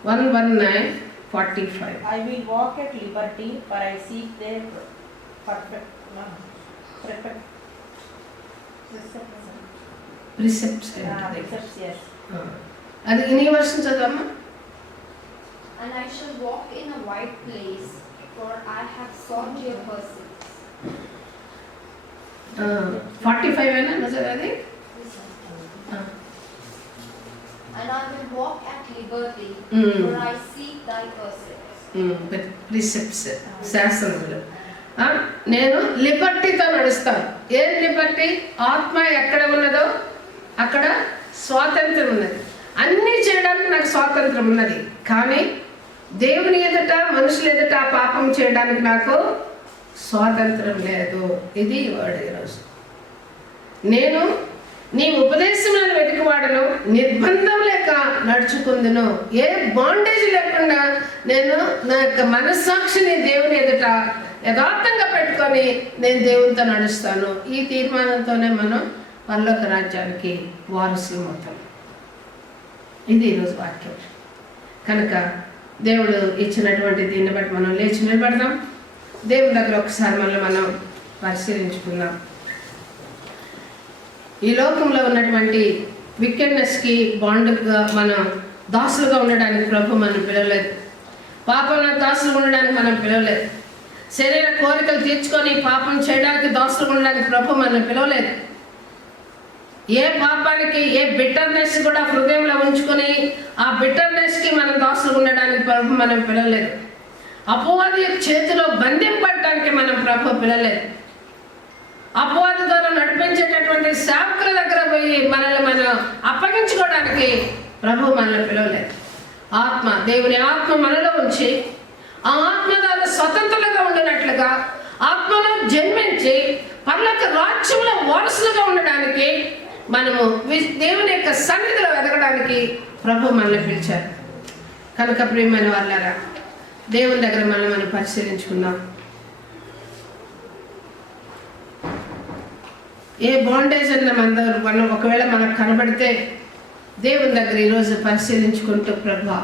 119:45. I will walk at liberty, for I seek their perfect precepts. precepts, yes. అది నీ వర్షం చదవమ్మా. And I shall walk in a white place, for I have sought your precepts. 45 అయినా నువ్వు చదివేది. And I will walk at liberty, for I seek thy precepts. Precepts, శాసనములు. నేను లిబర్టీతో నడుస్తాను. ఏం లిబర్టీ? ఆత్మ ఎక్కడ ఉన్నదో అక్కడ స్వాతంత్రం ఉన్నది. అన్నీ చేయడానికి నాకు స్వాతంత్రం ఉన్నది, కానీ దేవుని ఎదుట, మనుషుల ఎదుట పాపం చేయడానికి నాకు స్వాతంత్రం లేదు. ఇది వర్డ్ ఈరోజు. నేను నీ ఉపదేశములను వెతికివాడను, నిర్బంధం లేక నడుచుకుందును. ఏ బాండేజ్ లేకుండా నేను నా యొక్క మనస్సాక్షిని దేవుని ఎదుట యథార్థంగా పెట్టుకొని నేను దేవునితో నడుస్తాను. ఈ తీర్మానంతోనే మనం పరలోక రాజ్యానికి వారసులు అవుతాం. ఇది ఈరోజు వాక్యం. కనుక దేవుడు ఇచ్చినటువంటి దీన్ని బట్టి మనం లేచి నిలబడదాం. దేవుని దగ్గర ఒకసారి మనం పరిశీలించుకుందాం. ఈ లోకంలో ఉన్నటువంటి వికెడ్నెస్కి బాండ్గా మనం దాసులుగా ఉండడానికి ప్రభు మనం పిలవలేదు. పాపంలో దాసులుగా ఉండడానికి మనం పిలవలేదు. శరీర కోరికలు తీర్చుకొని పాపం చేయడానికి దాసులుగా ఉండడానికి ప్రభు మనం పిలవలేదు. ఏ పాపానికి, ఏ బిట్టర్నెస్ కూడా హృదయంలో ఉంచుకొని ఆ బిట్టర్నెస్కి మనం దాసులుగా ఉండడానికి ప్రభు మనం పిలవలేదు. అపవాది చేతిలో బంధింపడటానికి మనం ప్రభు పిలవలేదు. అపవాది ద్వారా నడిపించేటటువంటి సేవకుల దగ్గర పోయి మనల్ని మనం అప్పగించుకోవడానికి ప్రభు మనల్ని పిలవలేదు. ఆత్మ, దేవుని ఆత్మ మనలో ఉంచి ఆ ఆత్మ ద్వారా స్వతంత్రంగా ఉండినట్లుగా ఆత్మలో జన్మించి పరలోక రాజ్యంలో వారసులుగా ఉండడానికి మనము దేవుని యొక్క సన్నిధిలో ఎదగడానికి ప్రభు మనల్ని పిలిచారు. కనుక ప్రియమైన వాళ్ళారా, దేవుని దగ్గర మనం పరిశీలించుకుందాం. ఏ బాండేజ్ అన్న మనం ఒకవేళ మనకు కనబడితే దేవుని దగ్గర ఈరోజు పరిశీలించుకుంటూ, ప్రభా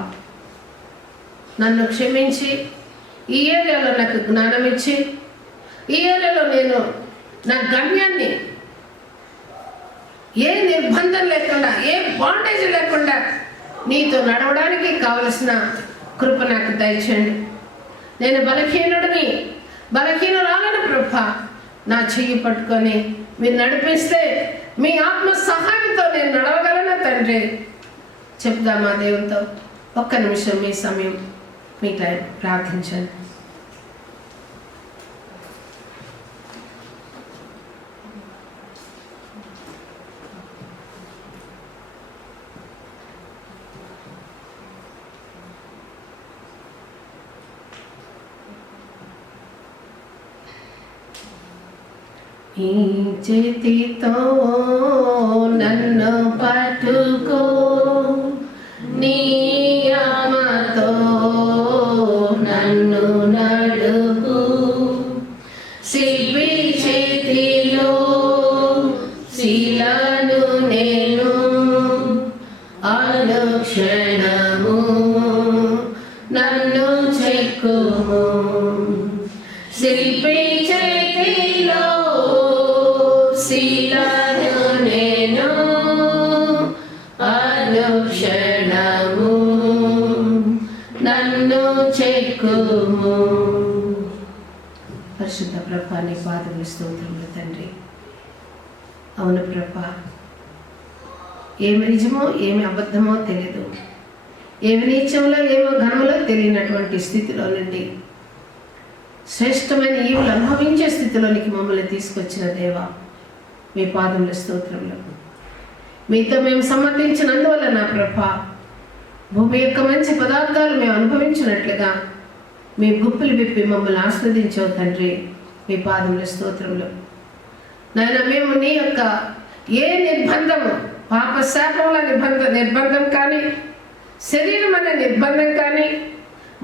నన్ను క్షమించి ఈ ఏరియాలో నాకు జ్ఞానం ఇచ్చి, ఈ ఏరియాలో నేను నా గమ్యాన్ని ఏ నిర్బంధం లేకుండా, ఏ బాండేజ్ లేకుండా నీతో నడవడానికి కావలసిన కృప నాకు దయచేయండి. నేను బలహీనురాలను ప్రభా, నా చెయ్యి పట్టుకొని మీరు నడిపిస్తే మీ ఆత్మ సహాయంతో నేను నడవగలను తండ్రి. చెప్దామా దేవునితో? ఒక్క నిమిషం మీ సమయం, మీ టైం ప్రార్థించండి. ఈ చేతితో నన్ను పట్టుకో, నీ ఆత్మతో నన్ను నడుపు. శిల్పి చేతిలో శిలను నేను అనుక్షణము నన్ను చెక్కుము. శిల్పి చేతిలో శిలను నేను అనుక్షణము నన్ను చెక్కుము. పరిశుద్ధ ప్రభా, నీ పాదములు స్తోత్రములు తండ్రి. అవును ప్రభా, ఏమి నిజమో ఏమి అబద్ధమో తెలియదు, ఏమి నీచంలో ఏమో ఘనములో తెలియనటువంటి స్థితిలో నుండి శ్రేష్టమైన ఈవులు అనుభవించే స్థితిలోనికి మమ్మల్ని తీసుకొచ్చిన దేవా, మీ పాదముల స్తోత్రములు. మీతో మేము సమ్మతించినందువల్ల నా ప్రభా, భూమి యొక్క మంచి పదార్థాలు మేము అనుభవించినట్లుగా మీ గుప్పులు విప్పి మమ్మల్ని ఆస్వాదించావు తండ్రి. మీ పాదముల స్తోత్రములు. నాయన, మేము నీ యొక్క ఏ నిర్బంధము, పాప శాపముల నిర్బంధం కానీ, శరీరం అనే నిర్బంధం కానీ,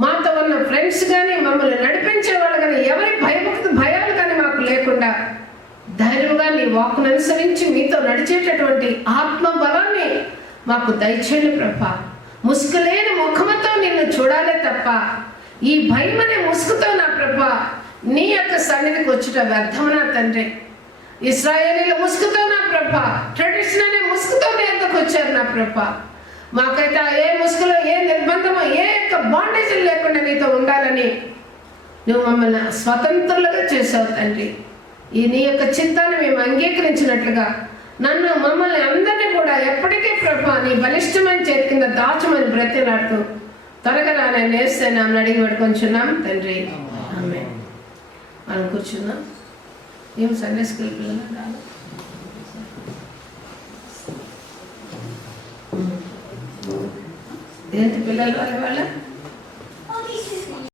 మాతో ఉన్న ఫ్రెండ్స్ కానీ, మమ్మల్ని నడిపించేవాళ్ళు కానీ, ఎవరి భయాలు కానీ మాకు లేకుండా ధైర్యంగా నీ వాక్కును అనుసరించి మీతో నడిచేటటువంటి ఆత్మ బలాన్ని మాకు దయచేయండి ప్రభా. ముసుగులేని ముఖముతో నిన్ను చూడాలే తప్ప ఈ భయం అనే ముసుగుతో నా ప్రభా నీ యొక్క సన్నిధికి వచ్చుట వ్యర్థమనా తండ్రి. ఇశ్రాయేలీల ముసుగుతో నా ప్రభా, ట్రెడిషన్ అనే ముసుగుతో నీ ఎందుకు వచ్చారు నా ప్రభా. మాకైతే ఏ ముసుగులో ఏ నిర్బంధమో ఏ యొక్క బాండేజీలు లేకుండా నీతో ఉండాలని నువ్వు మమ్మల్ని స్వతంత్రులుగా చేసావు తండ్రి. ఈ నీ యొక్క చిత్తాన్ని మేము అంగీకరించినట్లుగా మమ్మల్ని అందరినీ కూడా ఎప్పటికీ ప్రభా నీ బలిష్టమైన చేతి కింద దాచమని బ్రతిలాడుతూ త్వరగా నేను వేస్తే నన్ను అడిగి పెట్టుకొంచున్నాం తండ్రి. ఆమేన్. మనం కూర్చున్నాం. ఏం సండే స్కూల్ పిల్లలు రాదు? ఏంటి పిల్లలు వాళ్ళ